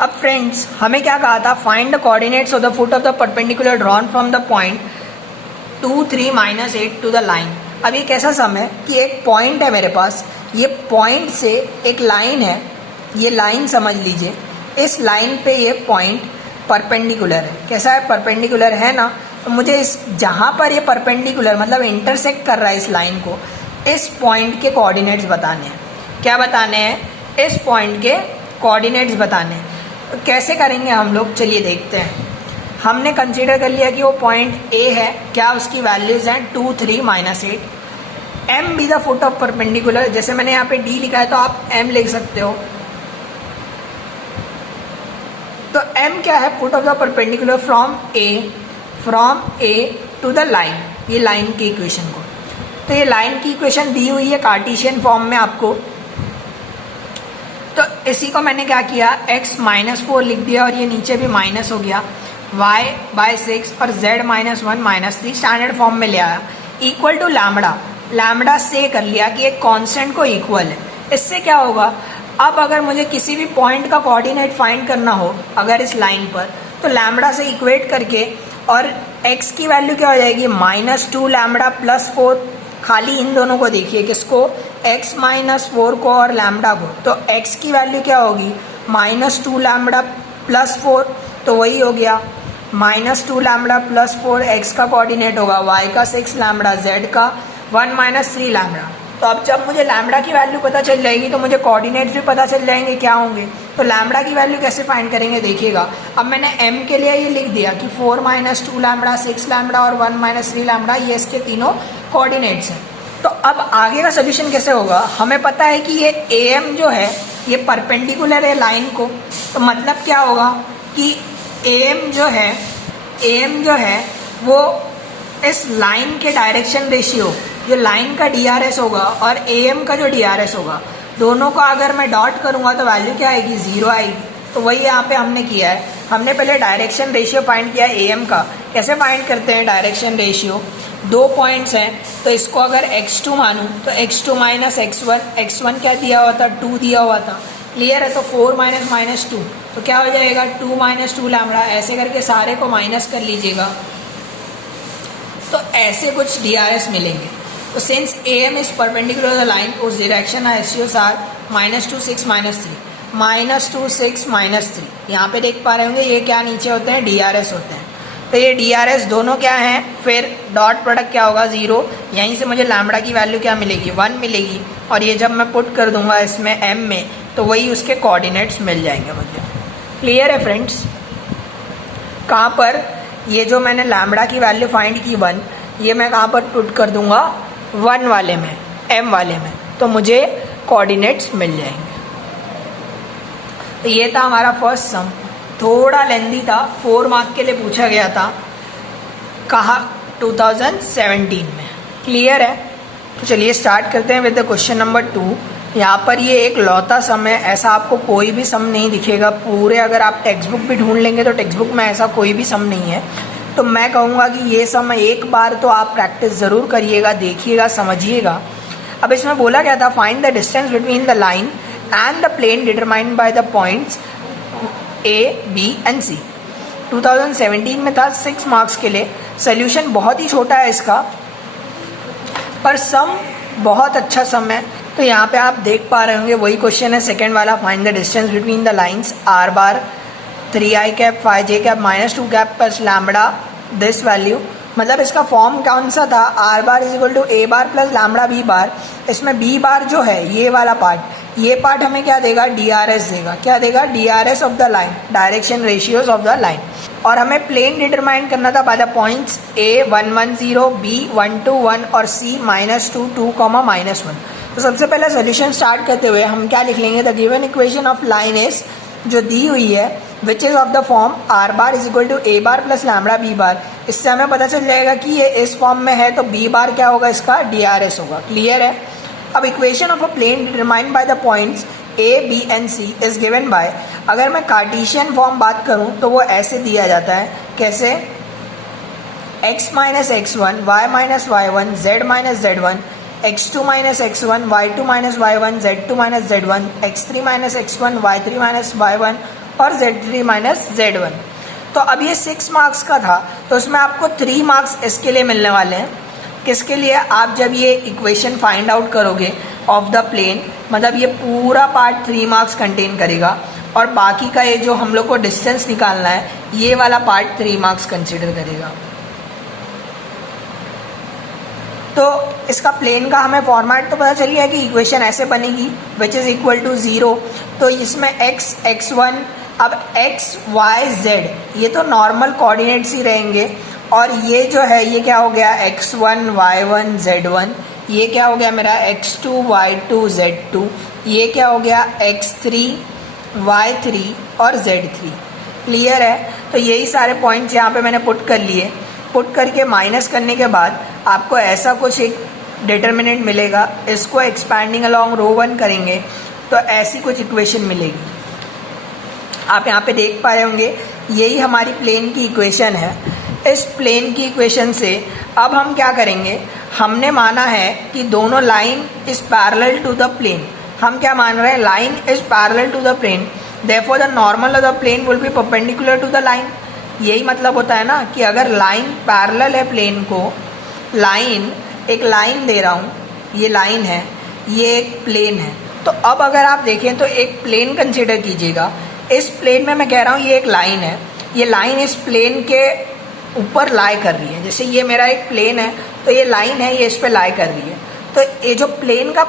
अब फ्रेंड्स हमें क्या कहा था, find the coordinates of the foot of the perpendicular drawn from the point 2, 3, -8 to the line. अब ये कैसा सम है कि एक पॉइंट है मेरे पास, ये पॉइंट से एक लाइन है, ये लाइन समझ लीजिए, इस लाइन पे ये पॉइंट परपेंडिकुलर है। कैसा है, परपेंडिकुलर है ना। तो मुझे इस जहाँ पर ये परपेंडिकुलर मतलब इंटरसेक्ट कर रहा है इस लाइन को, इस पॉइंट के कोऑर्डिनेट्स बताने हैं। क्या बताने हैं, इस पॉइंट के कोऑर्डिनेट्स बताने हैं। तो कैसे करेंगे हम लोग, चलिए देखते हैं। हमने कंसीडर कर लिया कि वो पॉइंट A है, क्या उसकी वैल्यूज हैं 2, 3, -8। M भी द फुट ऑफ परपेंडिकुलर, जैसे मैंने यहाँ पे D लिखा है तो आप M लिख सकते हो। तो M क्या है, foot of the perpendicular from A to the line, ये लाइन की इक्वेशन को। तो ये लाइन की इक्वेशन दी हुई है कार्टेशियन फॉर्म में आपको। तो इसी को मैंने क्या किया, x -4 लिख दिया और ये नीचे भी माइनस हो गया, y/6 और z -1 -3 स्टैंडर्ड फॉर्म में ले आया, इक्वल टू लैम्बडा से कर लिया कि एक कांस्टेंट को इक्वल है। इससे क्या होगा, अब अगर मुझे किसी भी पॉइंट का कोऑर्डिनेट फाइंड करना हो अगर इस लाइन पर, तो लैम्बडा से इक्वेट करके, और x की वैल्यू क्या हो जाएगी, -2 लैम्बडा +4। खाली इन दोनों को देखिए, किसको, x -4 को और लैम्बडा को। तो x की वैल्यू क्या होगी, -2 लैम्बडा +4, तो वही हो गया -2 लैम्बडा +4 x का कोऑर्डिनेट होगा, y का 6 लैम्बडा, z का 1 -3 लैम्बडा। तो अब जब मुझे लैम्बडा की वैल्यू पता चल जाएगी तो मुझे कोऑर्डिनेट्स भी पता चल जाएंगे क्या होंगे। तो लैम्बडा की वैल्यू कैसे फाइंड करेंगे, देखिएगा। अब मैंने m के लिए ये लिख दिया कि 4 -2 लैम्बडा, 6 लैम्बडा और 1 -3 लैम्बडा, ये इसके तीनों कोऑर्डिनेट्स हैं। तो अब आगे का सोल्यूशन कैसे होगा, हमें पता है कि ये am जो है ये परपेंडिकुलर है लाइन को। तो मतलब क्या होगा कि am जो है वो इस लाइन के डायरेक्शन रेशियो, जो लाइन का DRS होगा और AM का जो DRS होगा, दोनों का अगर मैं डॉट करूंगा तो वैल्यू क्या आएगी, 0 आएगी। तो वही यहाँ पे हमने किया है, हमने पहले डायरेक्शन रेशियो फाइंड किया AM का। कैसे फाइंड करते हैं डायरेक्शन रेशियो, 2 पॉइंट्स हैं, तो इसको अगर x2 मानूं तो x2 - x1 क्या दिया हुआ था, 2 दिया हुआ था। क्लियर है। तो 4 - -2 तो क्या हो जाएगा, 2 -2 लैम्बडा। ऐसे करके सारे को माइनस कर लीजिएगा, तो ऐसे कुछ DRS मिलेंगे। तो since AM is perpendicular to the line, उस डायरेक्शन रेशियोस आर -2, 6, -3, -2, 6, -3। यहाँ पे देख पा रहे होंगे ये क्या नीचे होते हैं, DRS होते हैं। तो ये DRS दोनों क्या हैं, फिर डॉट प्रोडक्ट क्या होगा, 0। यहीं से मुझे लैम्बडा की वैल्यू क्या मिलेगी, 1 मिलेगी। और ये जब मैं पुट कर दूंगा इसमें M में, तो वही उसके कोऑर्डिनेट्स मिल जाएंगे मुझे। क्लियर है फ्रेंड्स। कहाँ पर, ये जो मैंने लैम्बडा की वैल्यू फाइंड की 1, ये मैं कहाँ पर पुट कर दूंगा, 1 वाले में, M वाले में, तो मुझे कोऑर्डिनेट्स मिल जाएंगे। तो ये था हमारा फर्स्ट सम, थोड़ा लेंदी था, 4 मार्क के लिए पूछा गया था। कहाँ, 2017 में। क्लियर है। तो चलिए स्टार्ट करते हैं विद द क्वेश्चन नंबर 2। यहाँ पर ये एक लौता सम है, ऐसा आपको कोई भी सम नहीं दिखेगा पूरे। अगर आप टेक्स्ट बुक भी ढूंढ लेंगे तो टेक्स्ट बुक में ऐसा कोई भी सम नहीं है। तो मैं कहूँगा कि ये सम एक बार तो आप प्रैक्टिस ज़रूर करिएगा, देखिएगा, समझिएगा। अब इसमें बोला गया था find the distance between the line and the plane determined by the points A, B and C. 2017 में था, 6 मार्क्स के लिए। सोल्यूशन बहुत ही छोटा है इसका, पर सम बहुत अच्छा सम है। तो यहाँ पे आप देख पा रहे होंगे वही क्वेश्चन है सेकेंड वाला, find the distance between the lines R bar 3i cap 5j cap -2 cap plus lambda this value. मतलब इसका फॉर्म कौन सा था, R bar is equal to A bar plus lambda B bar. इसमें B बार जो है ये वाला पार्ट, ये पार्ट हमें क्या देगा, DRS देगा। क्या देगा, DRS of the line, direction ratios of the line. और हमें प्लेन डिटरमाइन करना था bye the points A 1 1 0, B 1 2 1 और C -2 2, -1। तो सबसे पहले सोल्यूशन स्टार्ट करते हुए हम क्या लिख लेंगे, the given equation of line is, जो दी हुई है, which is of the form R bar is equal to A bar plus lambda B bar. इससे हमें पता चल जाएगा कि ये इस फॉर्म में है, तो बी बार क्या होगा, इसका DRS होगा। क्लियर है। अब equation of a plane determined by the points A, B and C is given by, अगर मैं कार्टेशियन फॉर्म बात करूं तो वो ऐसे दिया जाता है, कैसे, x minus x1, y minus y1, z minus z1, x2 minus x1, y2 minus y1, z2 minus z1, x3 minus x1, y3 minus y1 और z3 माइनस z1। तो अब ये 6 मार्क्स का था, तो उसमें आपको 3 मार्क्स इसके लिए मिलने वाले हैं। किसके लिए, आप जब ये इक्वेशन फाइंड आउट करोगे ऑफ द प्लेन, मतलब ये पूरा पार्ट 3 मार्क्स कंटेन करेगा, और बाकी का ये जो हम लोग को डिस्टेंस निकालना है, ये वाला पार्ट 3 मार्क्स कंसिडर करेगा। तो इसका प्लेन का हमें फॉर्मेट तो पता चल गया कि इक्वेशन ऐसे बनेगी, विच इज़ इक्वल टू 0। तो इसमें x, x1, अब x, y, z ये तो नॉर्मल कोऑर्डिनेट्स ही रहेंगे, और ये जो है ये क्या हो गया, x1, y1, z1, ये क्या हो गया मेरा x2, y2, z2, ये क्या हो गया x3, y3 और z3। क्लियर है। तो यही सारे पॉइंट्स यहाँ पे मैंने पुट कर लिए। पुट करके माइनस करने के बाद आपको ऐसा कुछ एक डिटर्मिनेंट मिलेगा, इसको एक्सपैंडिंग अलोंग रो 1 करेंगे तो ऐसी कुछ इक्वेशन मिलेगी। आप यहाँ पे देख पा रहे होंगे यही हमारी प्लेन की इक्वेशन है। इस प्लेन की इक्वेशन से अब हम क्या करेंगे, हमने माना है कि दोनों line is parallel to the plane. हम क्या मान रहे हैं, line is parallel to the plane, therefore the normal of the plane will be perpendicular to the line. यही मतलब होता है ना कि अगर लाइन पैरेलल है प्लेन को, लाइन, एक लाइन दे रहा हूँ, ये लाइन है, ये एक प्लेन है। तो अब अगर आप देखें तो एक प्लेन कंसिडर कीजिएगा। इस प्लेन में मैं कह रहा हूँ ये एक लाइन है, ये लाइन इस प्लेन के ऊपर लाई कर रही है। जैसे ये मेरा एक प्लेन है तो ये लाइन है, ये इस पे लाई कर रही है। तो ये जो प्लेन का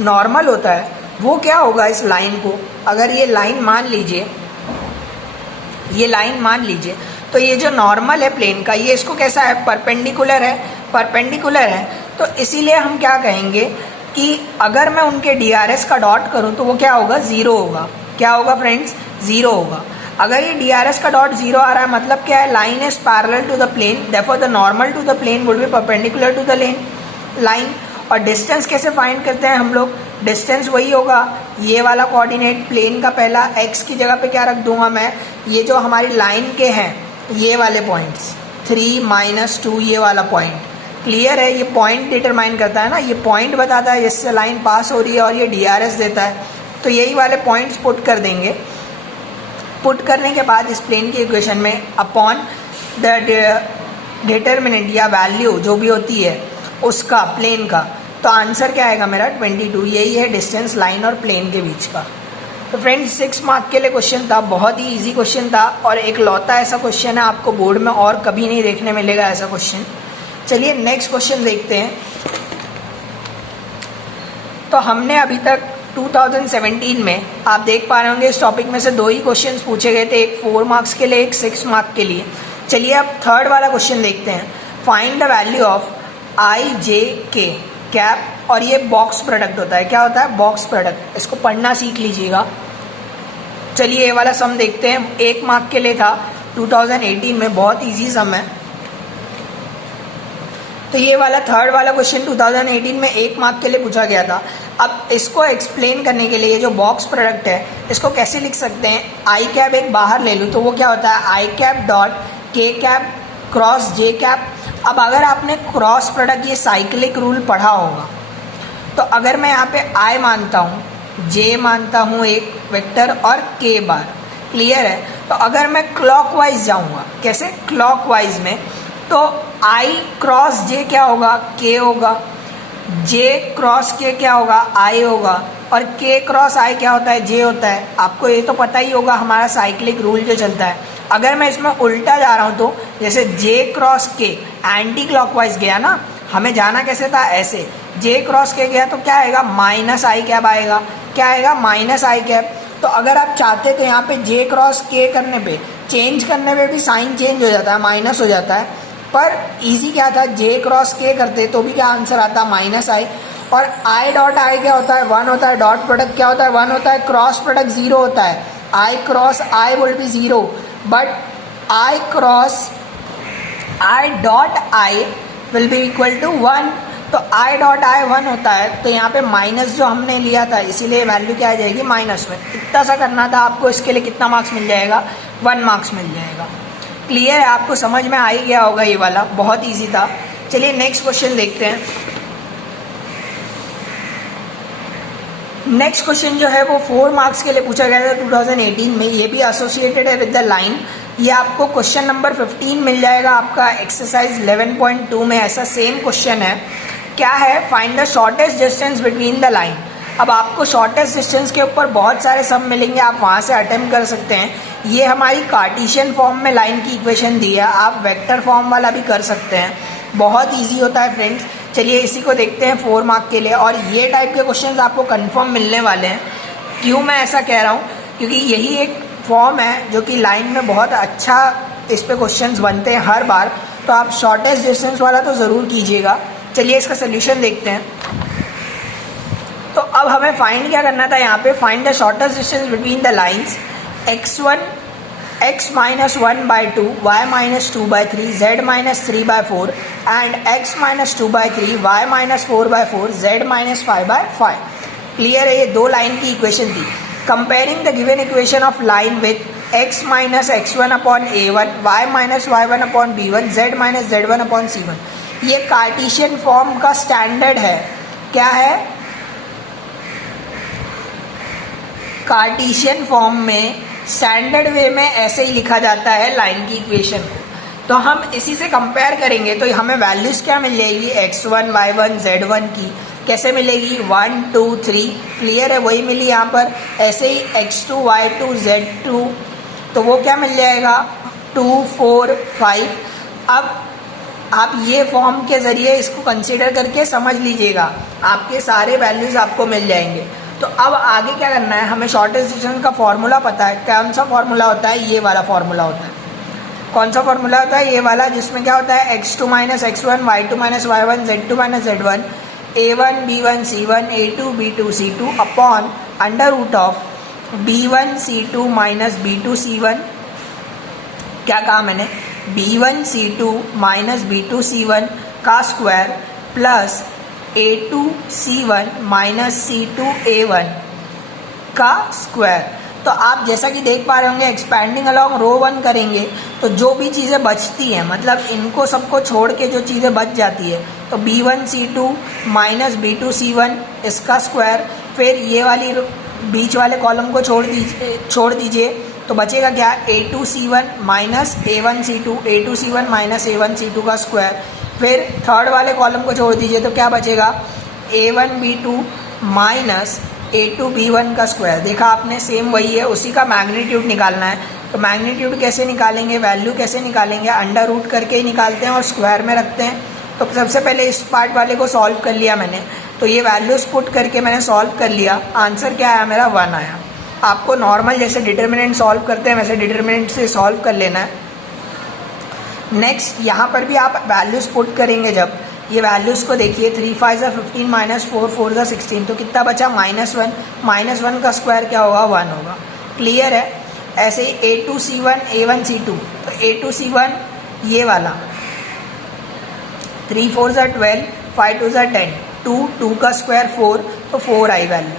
नॉर्मल होता है वो क्या होगा, इस लाइन को अगर ये लाइन मान लीजिए, ये लाइन मान लीजिए, तो ये जो नॉर्मल है प्लेन का, ये इसको कैसा है, परपेंडिकुलर है, परपेंडिकुलर है। तो इसीलिए हम क्या कहेंगे कि अगर मैं उनके DRS का डॉट करूं तो वो क्या होगा, 0 होगा। क्या होगा फ्रेंड्स, 0 होगा। अगर ये DRS का डॉट 0 आ रहा है मतलब क्या है, line is parallel to the plane, therefore the normal to the plane would be perpendicular to the line. और डिस्टेंस कैसे फाइंड करते हैं हम लोग, डिस्टेंस वही होगा, ये वाला कोऑर्डिनेट प्लेन का पहला, x की जगह पे क्या रख दूंगा मैं, ये जो हमारी लाइन के हैं ये वाले पॉइंट्स 3 -2, ये वाला पॉइंट। क्लियर है। ये पॉइंट डिटरमाइन करता है ना, ये पॉइंट बताता है जिससे लाइन पास हो रही है, और ये DRS देता है। तो यही वाले पॉइंट्स पुट कर देंगे। पुट करने के बाद इस प्लेन की इक्वेशन में अपॉन द डिटर्मिनेंट या वैल्यू जो भी होती है उसका, प्लेन का, तो आंसर क्या आएगा मेरा 22। यही है डिस्टेंस लाइन और प्लेन के बीच का। तो फ्रेंड्स 6 मार्क के लिए क्वेश्चन था, बहुत ही इजी क्वेश्चन था, और एक लौता ऐसा क्वेश्चन है आपको बोर्ड में और कभी नहीं देखने मिलेगा ऐसा क्वेश्चन। चलिए नेक्स्ट क्वेश्चन देखते हैं। तो हमने अभी तक 2017 में आप देख पा रहे होंगे इस टॉपिक में से 2 ही क्वेश्चंस पूछे गए थे, एक 4 मार्क्स के लिए, एक 6 मार्क के लिए। चलिए अब थर्ड वाला क्वेश्चन देखते हैं। Find the value of IJK cap, और ये बॉक्स प्रोडक्ट होता है। क्या होता है, बॉक्स प्रोडक्ट। इसको पढ़ना सीख लीजिएगा। चलिए ये वाला सम देखते हैं, 1 मार्क के लिए था 2018 में, बहुत इजी सम है। तो ये वाला थर्ड वाला क्वेश्चन 2018 में 1 मार्क के लिए पूछा गया था। अब इसको एक्सप्लेन करने के लिए ये जो बॉक्स प्रोडक्ट है इसको कैसे लिख सकते हैं, आई कैप एक बाहर ले लूँ तो वो क्या होता है, आई कैप डॉट के कैप क्रॉस जे कैप। अब अगर आपने क्रॉस प्रोडक्ट ये साइक्लिक रूल पढ़ा होगा, तो अगर मैं यहाँ पे आई मानता हूँ, जे मानता हूँ एक वेक्टर और के बार, क्लियर है। तो अगर मैं क्लॉकवाइज जाऊँगा, कैसे क्लॉकवाइज में, तो आई क्रॉस जे क्या होगा, के होगा, जे क्रॉस के क्या होगा, आई होगा, और के क्रॉस आई क्या होता है, जे होता है। आपको ये तो पता ही होगा हमारा साइक्लिक रूल जो चलता है। अगर मैं इसमें उल्टा जा रहा हूँ, तो जैसे जे क्रॉस के एंटी क्लॉकवाइज गया ना, हमें जाना कैसे था, ऐसे जे क्रॉस के गया तो क्या आएगा, माइनस आई कैप आएगा, क्या आएगा, माइनस आई कैप। तो अगर आप चाहते तो यहाँ पे जे क्रॉस के करने पे, चेंज करने पे भी साइन चेंज हो जाता है, माइनस हो जाता है, पर इजी क्या था, जे क्रॉस के करते तो भी क्या आंसर आता, माइनस आई। और आई डॉट आई क्या होता है, वन होता है, डॉट प्रोडक्ट क्या होता है, वन होता है, क्रॉस प्रोडक्ट जीरो होता है। I cross I will be zero, but I cross I dot I will be equal to one. तो आई डॉट आई वन होता है, तो यहाँ पे माइनस जो हमने लिया था, इसीलिए वैल्यू क्या आ जाएगी, माइनस वन। इतना सा करना था आपको, इसके लिए कितना मार्क्स मिल जाएगा, 1 मार्क्स मिल जाएगा। क्लियर है, आपको समझ में आ ही गया होगा, ये वाला बहुत इजी था। चलिए नेक्स्ट क्वेश्चन देखते हैं। नेक्स्ट क्वेश्चन जो है वो 4 मार्क्स के लिए पूछा गया था 2018 में, ये भी एसोसिएटेड है विद द लाइन। ये आपको क्वेश्चन नंबर 15 मिल जाएगा आपका एक्सरसाइज 11.2 में, ऐसा सेम क्वेश्चन है। क्या है, find the shortest distance between the line. अब आपको शॉर्टेस्ट डिस्टेंस के ऊपर बहुत सारे सम मिलेंगे, आप वहाँ से अटेम्प्ट कर सकते हैं। ये हमारी कार्टेशियन फॉर्म में लाइन की इक्वेशन दी है, आप वेक्टर फॉर्म वाला भी कर सकते हैं, बहुत इजी होता है फ्रेंड्स। चलिए इसी को देखते हैं 4 मार्क के लिए, और ये टाइप के क्वेश्चंस आपको कंफर्म मिलने वाले हैं। क्यों मैं ऐसा कह रहा हूँ, क्योंकि यही एक फॉर्म है जो कि लाइन में बहुत अच्छा इस पे क्वेश्चंस बनते हैं हर बार, तो आप शॉर्टेस्ट डिस्टेंस वाला तो ज़रूर कीजिएगा। चलिए इसका सोल्यूशन देखते हैं। तो अब हमें फाइंड क्या करना था, यहाँ पे find the shortest distance between the lines x1 x minus 1 by 2, y minus 2 by 3, z minus 3 by 4 and x minus 2 by 3, y minus 4 by 4, z minus 5 by 5। Clear है, ये दो लाइन की इक्वेशन थी। Comparing the given equation of line with x minus x1 upon a1, y minus y1 upon b1, z minus z1 upon c1। ये Cartesian form का standard है। क्या है, कार्टेशियन फॉर्म में स्टैंडर्ड वे में ऐसे ही लिखा जाता है लाइन की इक्वेशन को। तो हम इसी से कंपेयर करेंगे तो हमें वैल्यूज क्या मिल जाएगी, x1 y1 z1 की कैसे मिलेगी, 1 2 3। क्लियर है, वही मिली यहाँ पर। ऐसे ही x2 y2 z2, तो वो क्या मिल जाएगा, 2 4 5। अब आप ये फॉर्म के ज़रिए इसको कंसीडर करके समझ लीजिएगा, आपके सारे वैल्यूज़ आपको मिल जाएंगे। तो अब आगे क्या करना है, हमें शॉर्टेस्ट डिस्टेंस का फॉर्मूला पता है। कौन सा फॉर्मूला होता है, ये वाला फॉर्मूला होता है। कौन सा फॉर्मूला होता है, ये वाला, जिसमें क्या होता है, x2 minus x1, y2 minus y1, z2 minus z1, a1 b1 c1, a2 b2 c2 upon under root of b1 c2 minus b2 c1। क्या कहा मैंने, b1 c2 minus b2 c1 का square plus a2 c1 minus c2 a1 का square. तो आप जैसा कि देख पा रहे होंगे, एक्सपैंडिंग अलॉन्ग रो 1 करेंगे तो जो भी चीज़ें बचती हैं, मतलब इनको सबको छोड़ के जो चीज़ें बच जाती है, तो b1 c2 minus b2 c1 इसका स्क्वायर, फिर ये वाली बीच वाले कॉलम को छोड़ दीजिए तो बचेगा क्या, a2 c1 minus a1 c2, a2 c1 minus a1 c2 का स्क्वायर। फिर थर्ड वाले कॉलम को छोड़ दीजिए तो क्या बचेगा, a1 b2 minus a2 b1 का स्क्वायर। देखा आपने, सेम वही है, उसी का मैग्नीट्यूड निकालना है। तो मैग्नीट्यूड कैसे निकालेंगे, वैल्यू कैसे निकालेंगे, अंडर रूट करके ही निकालते हैं और स्क्वायर में रखते हैं। तो सबसे पहले इस पार्ट वाले को सॉल्व कर लिया मैंने, तो ये वैल्यूज पुट करके मैंने सॉल्व कर लिया। आंसर क्या आया मेरा, 1 आया। आपको नॉर्मल जैसे डिटर्मिनेंट सॉल्व करते हैं वैसे डिटर्मिनेंट से सॉल्व कर लेना है। नेक्स्ट यहाँ पर भी आप वैल्यूज़ पुट करेंगे। जब ये वैल्यूज़ को देखिए, 3 5 15 माइनस 4 4 16, तो कितना बचा, -1। -1 का स्क्वायर क्या होगा, 1 होगा। क्लियर है। ऐसे ही a2 c1 a1 c2, तो a2 c1 ये वाला, 3 4 12, 5 2 10, 2 का स्क्वायर 4, तो 4 आई वैल्यू।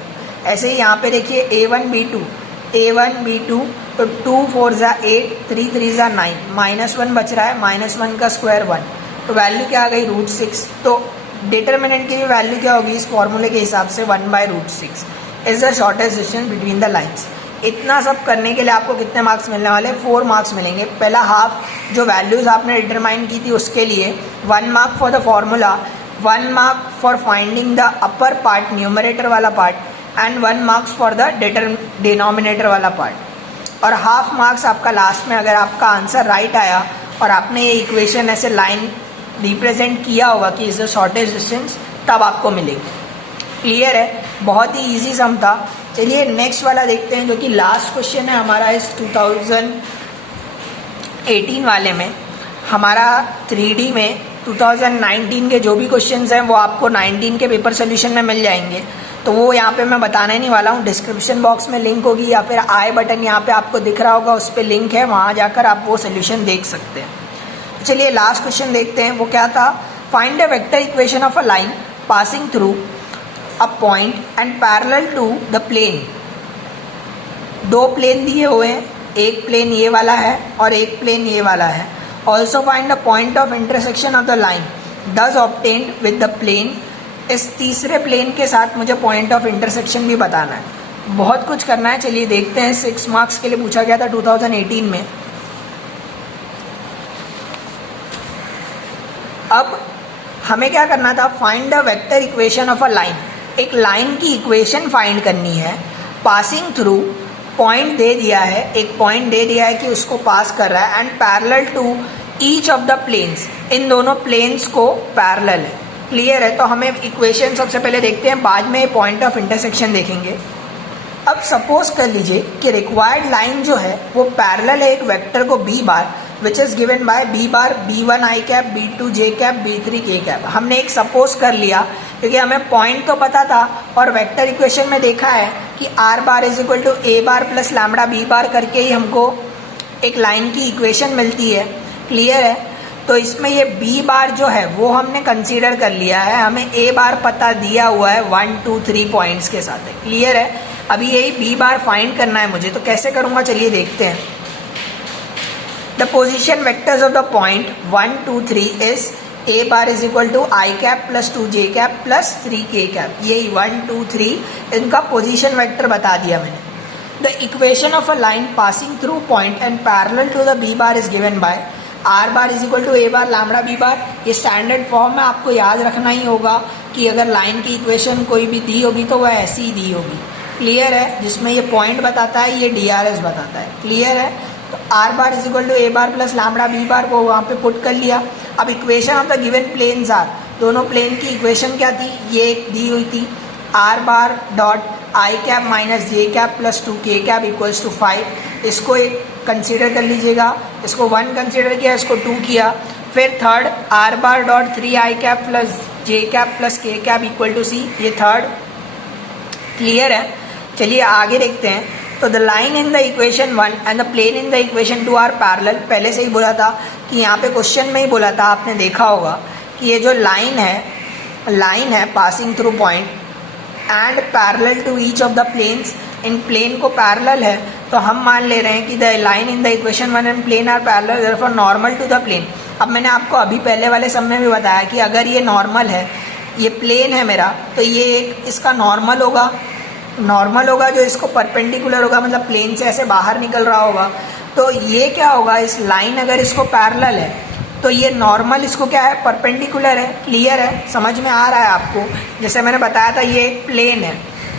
ऐसे ही यहाँ पे देखिए a1 b2 तो 2 4 ज़ा 8, 3 3 ज़ा 9, -1 बच रहा है, -1 का स्क्वायर 1, तो वैल्यू क्या आ गई √6। तो डिटर्मिनेंट की भी वैल्यू क्या होगी इस फॉर्मूले के हिसाब से 1/√6 is the shortest distance between the lines. इतना सब करने के लिए आपको कितने मार्क्स मिलने वाले? 4 मार्क्स मिलेंगे। पहला हाफ जो वैल्यूज़ आपने डिटरमाइन की थी उसके लिए 1 mark for the formula, 1 mark for finding the upper part numerator वाला part, and 1 marks for the denominator वाला पार्ट, और हाफ मार्क्स आपका लास्ट में अगर आपका आंसर राइट आया और आपने ये इक्वेशन ऐसे लाइन रिप्रेजेंट किया होगा कि इज द शॉर्टेस्ट डिस्टेंस, तब आपको मिलेगी। क्लियर है? बहुत ही इजी सम था। चलिए नेक्स्ट वाला देखते हैं जो कि लास्ट क्वेश्चन है हमारा इस 2018 वाले में। हमारा 3D में 2019 के जो भी क्वेश्चंस हैं वो आपको 19 के पेपर सोल्यूशन में मिल जाएंगे, तो वो यहाँ पे मैं बताने नहीं वाला हूँ। डिस्क्रिप्शन बॉक्स में लिंक होगी या फिर आई बटन यहाँ पे आपको दिख रहा होगा, उस पर लिंक है, वहाँ जाकर आप वो सोल्यूशन देख सकते हैं। चलिए लास्ट क्वेश्चन देखते हैं, वो क्या था? Find the vector equation of a line passing through a point and parallel to the plane. दो प्लेन दिए हुए हैं, एक प्लेन ये वाला है और एक प्लेन ये वाला है। Also find the point of intersection of the line दस ऑब्टेन्ड विद द प्लेन। इस तीसरे प्लेन के साथ मुझे पॉइंट ऑफ इंटरसेक्शन भी बताना है। बहुत कुछ करना है, चलिए देखते हैं। 6 मार्क्स के लिए पूछा गया था 2018 में। अब हमें क्या करना था? Find the vector equation of a line. एक लाइन की इक्वेशन फाइंड करनी है पासिंग थ्रू, पॉइंट दे दिया है, एक पॉइंट दे दिया है कि उसको पास कर रहा है, and parallel to each of the planes, इन दोनों प्लेन्स को पैरेलल है। क्लियर है? तो हमें इक्वेशन सबसे पहले देखते हैं, बाद में पॉइंट ऑफ इंटरसेक्शन देखेंगे। अब सपोज कर लीजिए कि रिक्वायर्ड लाइन जो है वो पैरेलल है एक वेक्टर को b bar, which is given bye b bar b1 i cap, b2 j cap, b3 k cap. हमने एक सपोज कर लिया क्योंकि हमें पॉइंट तो पता था और वेक्टर इक्वेशन में देखा है कि r bar is equal to a bar plus lambda b bar करके ही हमको एक लाइन की इक्वेशन मिलती है। क्लियर है? तो इसमें ये b बार जो है वो हमने कंसीडर कर लिया है, हमें a बार पता दिया हुआ है 1 2 3 पॉइंट्स के साथ है। क्लियर है? अभी यही b बार फाइंड करना है मुझे, तो कैसे करूँगा चलिए देखते हैं। The position vectors of the point 1 2 3 is a bar is equal to i cap plus 2j cap plus 3k cap. यही 1 2 3 इनका पोजिशन वेक्टर बता दिया मैंने। The equation of a line passing through point and parallel to the b bar is given by r bar is equal to a bar lambda b bar. ये standard form में आपको याद रखना ही होगा कि अगर लाइन की इक्वेशन कोई भी दी होगी तो वह ऐसी ही दी होगी। क्लियर है? जिसमें ये पॉइंट बताता है, ये DRS बताता है। क्लियर है? तो r bar is equal to a bar plus lambda b bar को वहाँ पे पुट कर लिया। अब equation of the given planes are, दोनों प्लेन की इक्वेशन क्या थी? ये एक दी हुई थी, r bar dot i cap minus j cap plus 2k cap equals to 5। इसको एक कंसीडर कर लीजिएगा, इसको 1 कंसीडर किया, इसको 2 किया। फिर third r bar dot 3i cap plus j cap plus k cap equal to c, ये थर्ड। क्लियर है? चलिए आगे देखते हैं। तो the line in the equation 1 and the plane in the equation 2 are parallel. पहले से ही बोला था कि यहाँ पे क्वेश्चन में ही बोला था, आपने देखा होगा कि ये जो लाइन है passing through point and parallel to each of the planes, इन प्लेन को पैरेलल है, तो हम मान ले रहे हैं कि the line in the equation 1 and plane are parallel therefore normal to the plane. अब मैंने आपको अभी पहले वाले सम में भी बताया कि अगर ये नॉर्मल है, ये प्लेन है मेरा, तो ये एक इसका नॉर्मल होगा जो इसको परपेंडिकुलर होगा, मतलब प्लेन से ऐसे बाहर निकल रहा होगा। तो ये क्या होगा, इस लाइन अगर इसको पैरेलल है तो ये नॉर्मल इसको क्या है, परपेंडिकुलर है। क्लियर है? समझ में आ रहा है आपको? जैसे मैंने बताया था ये एक प्लेन है,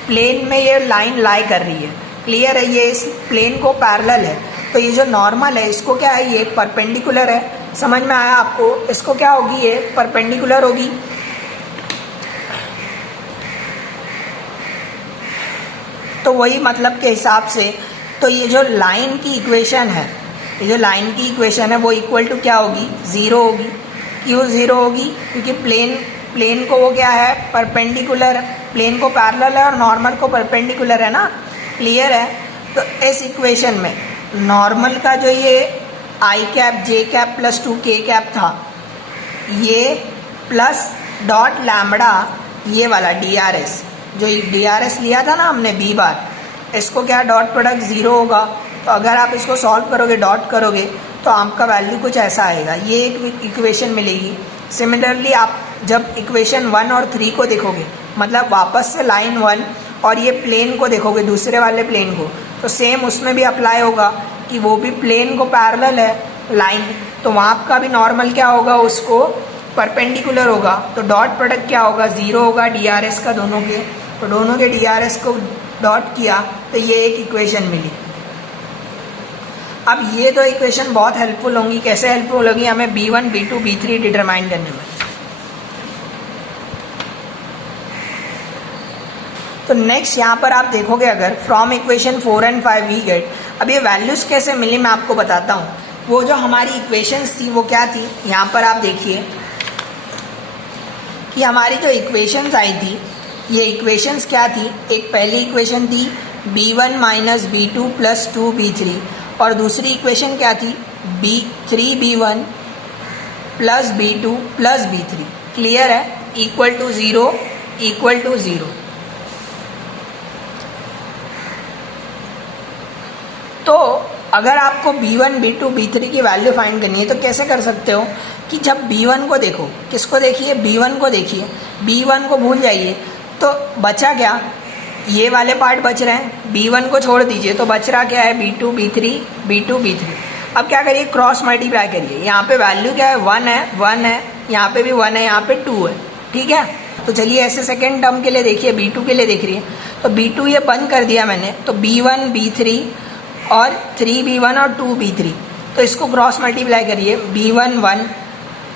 प्लेन में ये लाइन लाई कर रही है। क्लियर है? ये इस प्लेन को पैरेलल है, तो ये जो नॉर्मल है इसको क्या है, ये परपेंडिकुलर है। समझ में आया आपको? इसको क्या होगी, ये परपेंडिकुलर होगी। तो वही मतलब के हिसाब से तो ये जो लाइन की इक्वेशन है, वो इक्वल टू क्या होगी, 0 होगी। क्यों 0 होगी? क्योंकि प्लेन को वो क्या है, परपेंडिकुलर, प्लेन को पैरेलल है और नॉर्मल को परपेंडिकुलर है ना। क्लियर है? तो इस इक्वेशन में नॉर्मल का जो ये i cap j cap plus 2k cap था, ये प्लस डॉट लैम्बडा ये वाला DRS, जो DRS लिया था ना हमने b बार, इसको क्या डॉट प्रोडक्ट 0 होगा। तो अगर आप इसको सॉल्व करोगे, डॉट करोगे, तो आपका वैल्यू कुछ ऐसा आएगा, ये एक इक्वेशन मिलेगी। सिमिलरली आप जब इक्वेशन 1 और 3 को देखोगे, मतलब वापस से लाइन 1 और ये प्लेन को देखोगे, दूसरे वाले प्लेन को, तो सेम उसमें भी अप्लाई होगा कि वो भी प्लेन को पैरेलल है लाइन, तो वहाँ का भी नॉर्मल क्या होगा, उसको परपेंडिकुलर होगा। तो डॉट प्रोडक्ट क्या होगा, 0 होगा DRS का दोनों के, तो दोनों के DRS को डॉट किया तो ये एक इक्वेशन मिली। अब ये दो इक्वेशन बहुत हेल्पफुल होंगी। कैसे हेल्पफुल होगी, हमें B1, B2, B3 डिटरमाइन करने में। तो नेक्स्ट यहाँ पर आप देखोगे, अगर from equation 4 and 5 we get, अब ये वैल्यूज कैसे मिली मैं आपको बताता हूँ। वो जो हमारी इक्वेशंस थी वो क्या थी, यहाँ पर आप देखिए कि हमारी जो इक्वेशंस आई थी, ये इक्वेशंस क्या थी, एक पहली इक्वेशन थी B1 minus B2 plus 2B3, और दूसरी इक्वेशन क्या थी, 3B1 plus B2 plus B3। Clear है, इक्वल टू 0 इक्वल टू 0। तो अगर आपको B1, B2, B3 की वैल्यू फाइंड करनी है तो कैसे कर सकते हो कि जब B1 को देखो, किसको देखिए, B1 को देखिए, B1 को भूल जाइए, तो बचा क्या, ये वाले पार्ट बच रहे हैं, B1 को छोड़ दीजिए तो बच रहा क्या है, B2, B3, B2, B3। अब क्या करिए, क्रॉस मल्टीप्लाई करिए, यहाँ पे वैल्यू क्या है, 1 है, 1 है, यहाँ पे भी 1 है, यहाँ पे 2 है, ठीक है। तो चलिए ऐसे सेकेंड टर्म के लिए देखिए, B2 के लिए देख रही है, तो B2 ये बंद कर दिया मैंने, तो B1, B3 और 3B1 और 2B3, तो इसको क्रॉस मल्टीप्लाई करिए, B1 1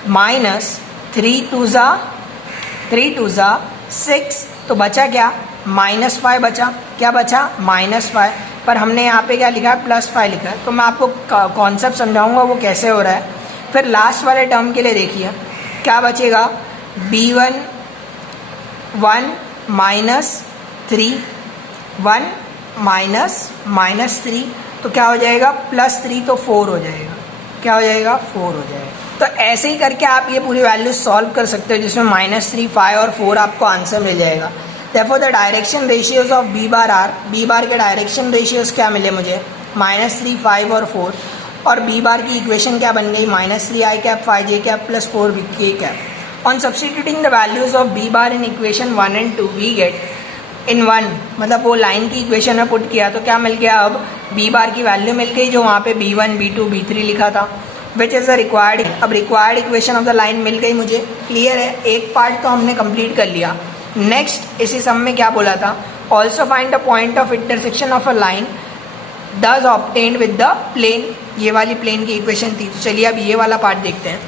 माइनस 3 2 ज़ा 6, तो बचा क्या, -5 बचा, क्या बचा, -5, पर हमने यहाँ पे क्या लिखा है, +5 लिखा है। तो मैं आपको कॉन्सेप्ट समझाऊंगा वो कैसे हो रहा है। फिर लास्ट वाले टर्म के लिए देखिए क्या बचेगा, B1 1 माइनस 3 1 माइनस 3, तो क्या हो जाएगा, +3, तो 4 हो जाएगा, क्या हो जाएगा, 4 हो जाएगा। तो ऐसे ही करके आप ये पूरी वैल्यू सॉल्व कर सकते हो, जिसमें -3, 5 और 4 आपको आंसर मिल जाएगा। Therefore the direction ratios of B bar are, B bar के डायरेक्शन रेशियोज क्या मिले मुझे, -3, 5 और 4, और B बार की इक्वेशन क्या बन गई, -3i cap 5j cap plus 4k cap. On substituting the values of B bar in equation 1 and 2 we get in 1, मतलब वो लाइन की इक्वेशन में पुट किया तो क्या मिल गया, अब B बार की वैल्यू मिल गई जो वहाँ पे B1, B2, B3 लिखा था, विच इज़ द रिक्वायर्ड। अब required equation of the line मिल गई मुझे। क्लियर है, एक पार्ट तो हमने कंप्लीट कर लिया। नेक्स्ट इसी सम में क्या बोला था, also find the point of intersection of a line thus obtained with the plane, ये वाली प्लेन की इक्वेशन थी। तो चलिए अब ये वाला पार्ट देखते हैं।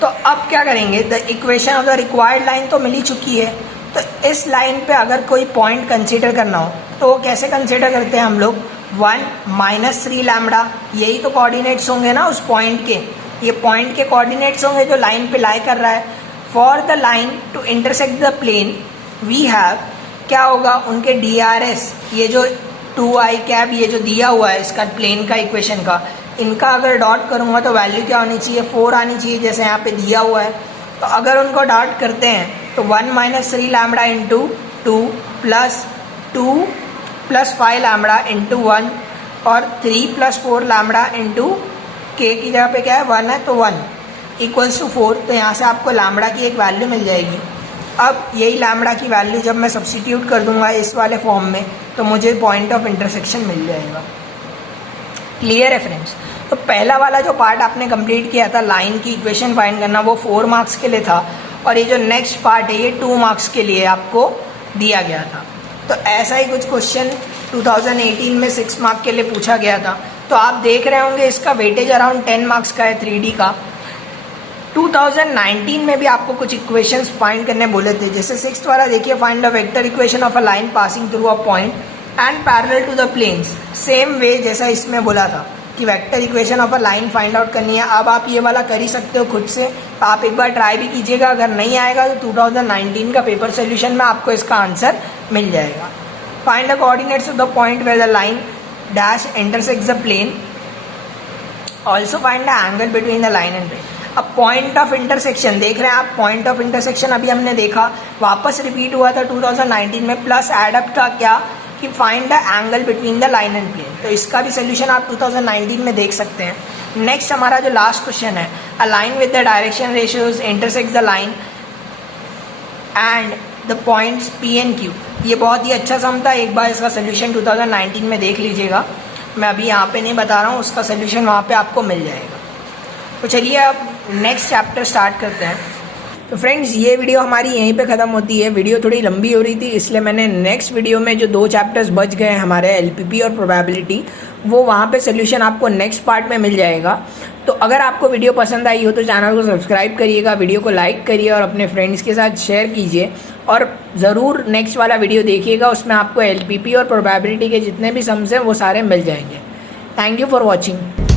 तो अब क्या करेंगे, the equation of the required line तो मिल ही चुकी है, तो इस लाइन पे अगर कोई पॉइंट कंसीडर करना हो तो वो कैसे कंसीडर करते हैं हम लोग, 1 माइनस 3 लैम्बडा, यही तो कोऑर्डिनेट्स होंगे ना उस पॉइंट के, ये पॉइंट के कोऑर्डिनेट्स होंगे जो लाइन पे लाई कर रहा है। For the line to intersect the plane we have, क्या होगा, उनके DRS, ये जो 2i कैप ये जो दिया हुआ है इसका प्लेन का इक्वेशन का, इनका अगर डॉट करूँगा तो वैल्यू क्या होनी चाहिए, 4 आनी चाहिए, जैसे यहाँ पे दिया हुआ है। तो अगर उनको डॉट करते हैं तो 1 minus 3 lambda into 2 plus 2 plus 5 lambda into 1 और 3 प्लस 4 लैम्बडा इंटू k की जगह पे क्या है, 1 है, तो 1 इक्वल्स टू 4। तो यहाँ से आपको लैम्बडा की एक वैल्यू मिल जाएगी। अब यही लैम्बडा की वैल्यू जब मैं सब्स्टिट्यूट कर दूंगा इस वाले फॉर्म में तो मुझे पॉइंट ऑफ इंटरसेक्शन मिल जाएगा। क्लियर है फ्रेंड्स। तो पहला वाला जो पार्ट आपने कंप्लीट किया था लाइन की इक्वेशन फाइंड करना, वो 4 मार्क्स के लिए था, और ये जो नेक्स्ट पार्ट है ये 2 मार्क्स के लिए आपको दिया गया था। तो ऐसा ही कुछ क्वेश्चन 2018 में 6 मार्क के लिए पूछा गया था। तो आप देख रहे होंगे इसका वेटेज अराउंड 10 मार्क्स का है 3D का। 2019 में भी आपको कुछ इक्वेशंस फाइंड करने बोले थे, जैसे 6th वाला देखिए, find the vector equation of a line passing through a point and parallel to the planes. Same way जैसा इसमें बोला था कि vector equation of a line find out करनी है। अब आप ये वाला कर ही सकते हो खुद से, तो आप एक बार ट्राई भी कीजिएगा। अगर नहीं आएगा तो 2019 का पेपर सोल्यूशन में आपको इसका आंसर मिल जाएगा। Find the coordinates of the point where the line dash intersects the plane, also find the angle between the line and plane. अब पॉइंट ऑफ इंटरसेक्शन देख रहे हैं आप, पॉइंट ऑफ इंटरसेक्शन अभी हमने देखा, वापस रिपीट हुआ था 2019 में। प्लस एडअप था क्या कि find the angle between the line and plane. तो इसका भी सोल्यूशन आप 2019 में देख सकते हैं। नेक्स्ट हमारा जो लास्ट क्वेश्चन है, a line with the direction ratios intersects the line and the points P and Q. ये बहुत ही अच्छा सम था, एक बार इसका सोल्यूशन 2019 में देख लीजिएगा। मैं अभी यहाँ पे नहीं बता रहा हूँ, उसका सोल्यूशन वहाँ पे आपको मिल जाएगा। तो चलिए अब नेक्स्ट चैप्टर स्टार्ट करते हैं। तो फ्रेंड्स, ये वीडियो हमारी यहीं पे ख़त्म होती है। वीडियो थोड़ी लंबी हो रही थी, इसलिए मैंने नेक्स्ट वीडियो में जो 2 चैप्टर्स बच गए हमारे एलपीपी और प्रोबेबिलिटी, वो वहाँ पे सोल्यूशन आपको नेक्स्ट पार्ट में मिल जाएगा। तो अगर आपको वीडियो पसंद आई हो तो चैनल को सब्सक्राइब करिएगा, वीडियो को लाइक करिए और अपने फ्रेंड्स के साथ शेयर कीजिए। और ज़रूर नेक्स्ट वाला वीडियो देखिएगा, उसमें आपको एलपीपी और प्रोबेबिलिटी के जितने भी सम्स हैं वो सारे मिल जाएंगे। Thank you for watching.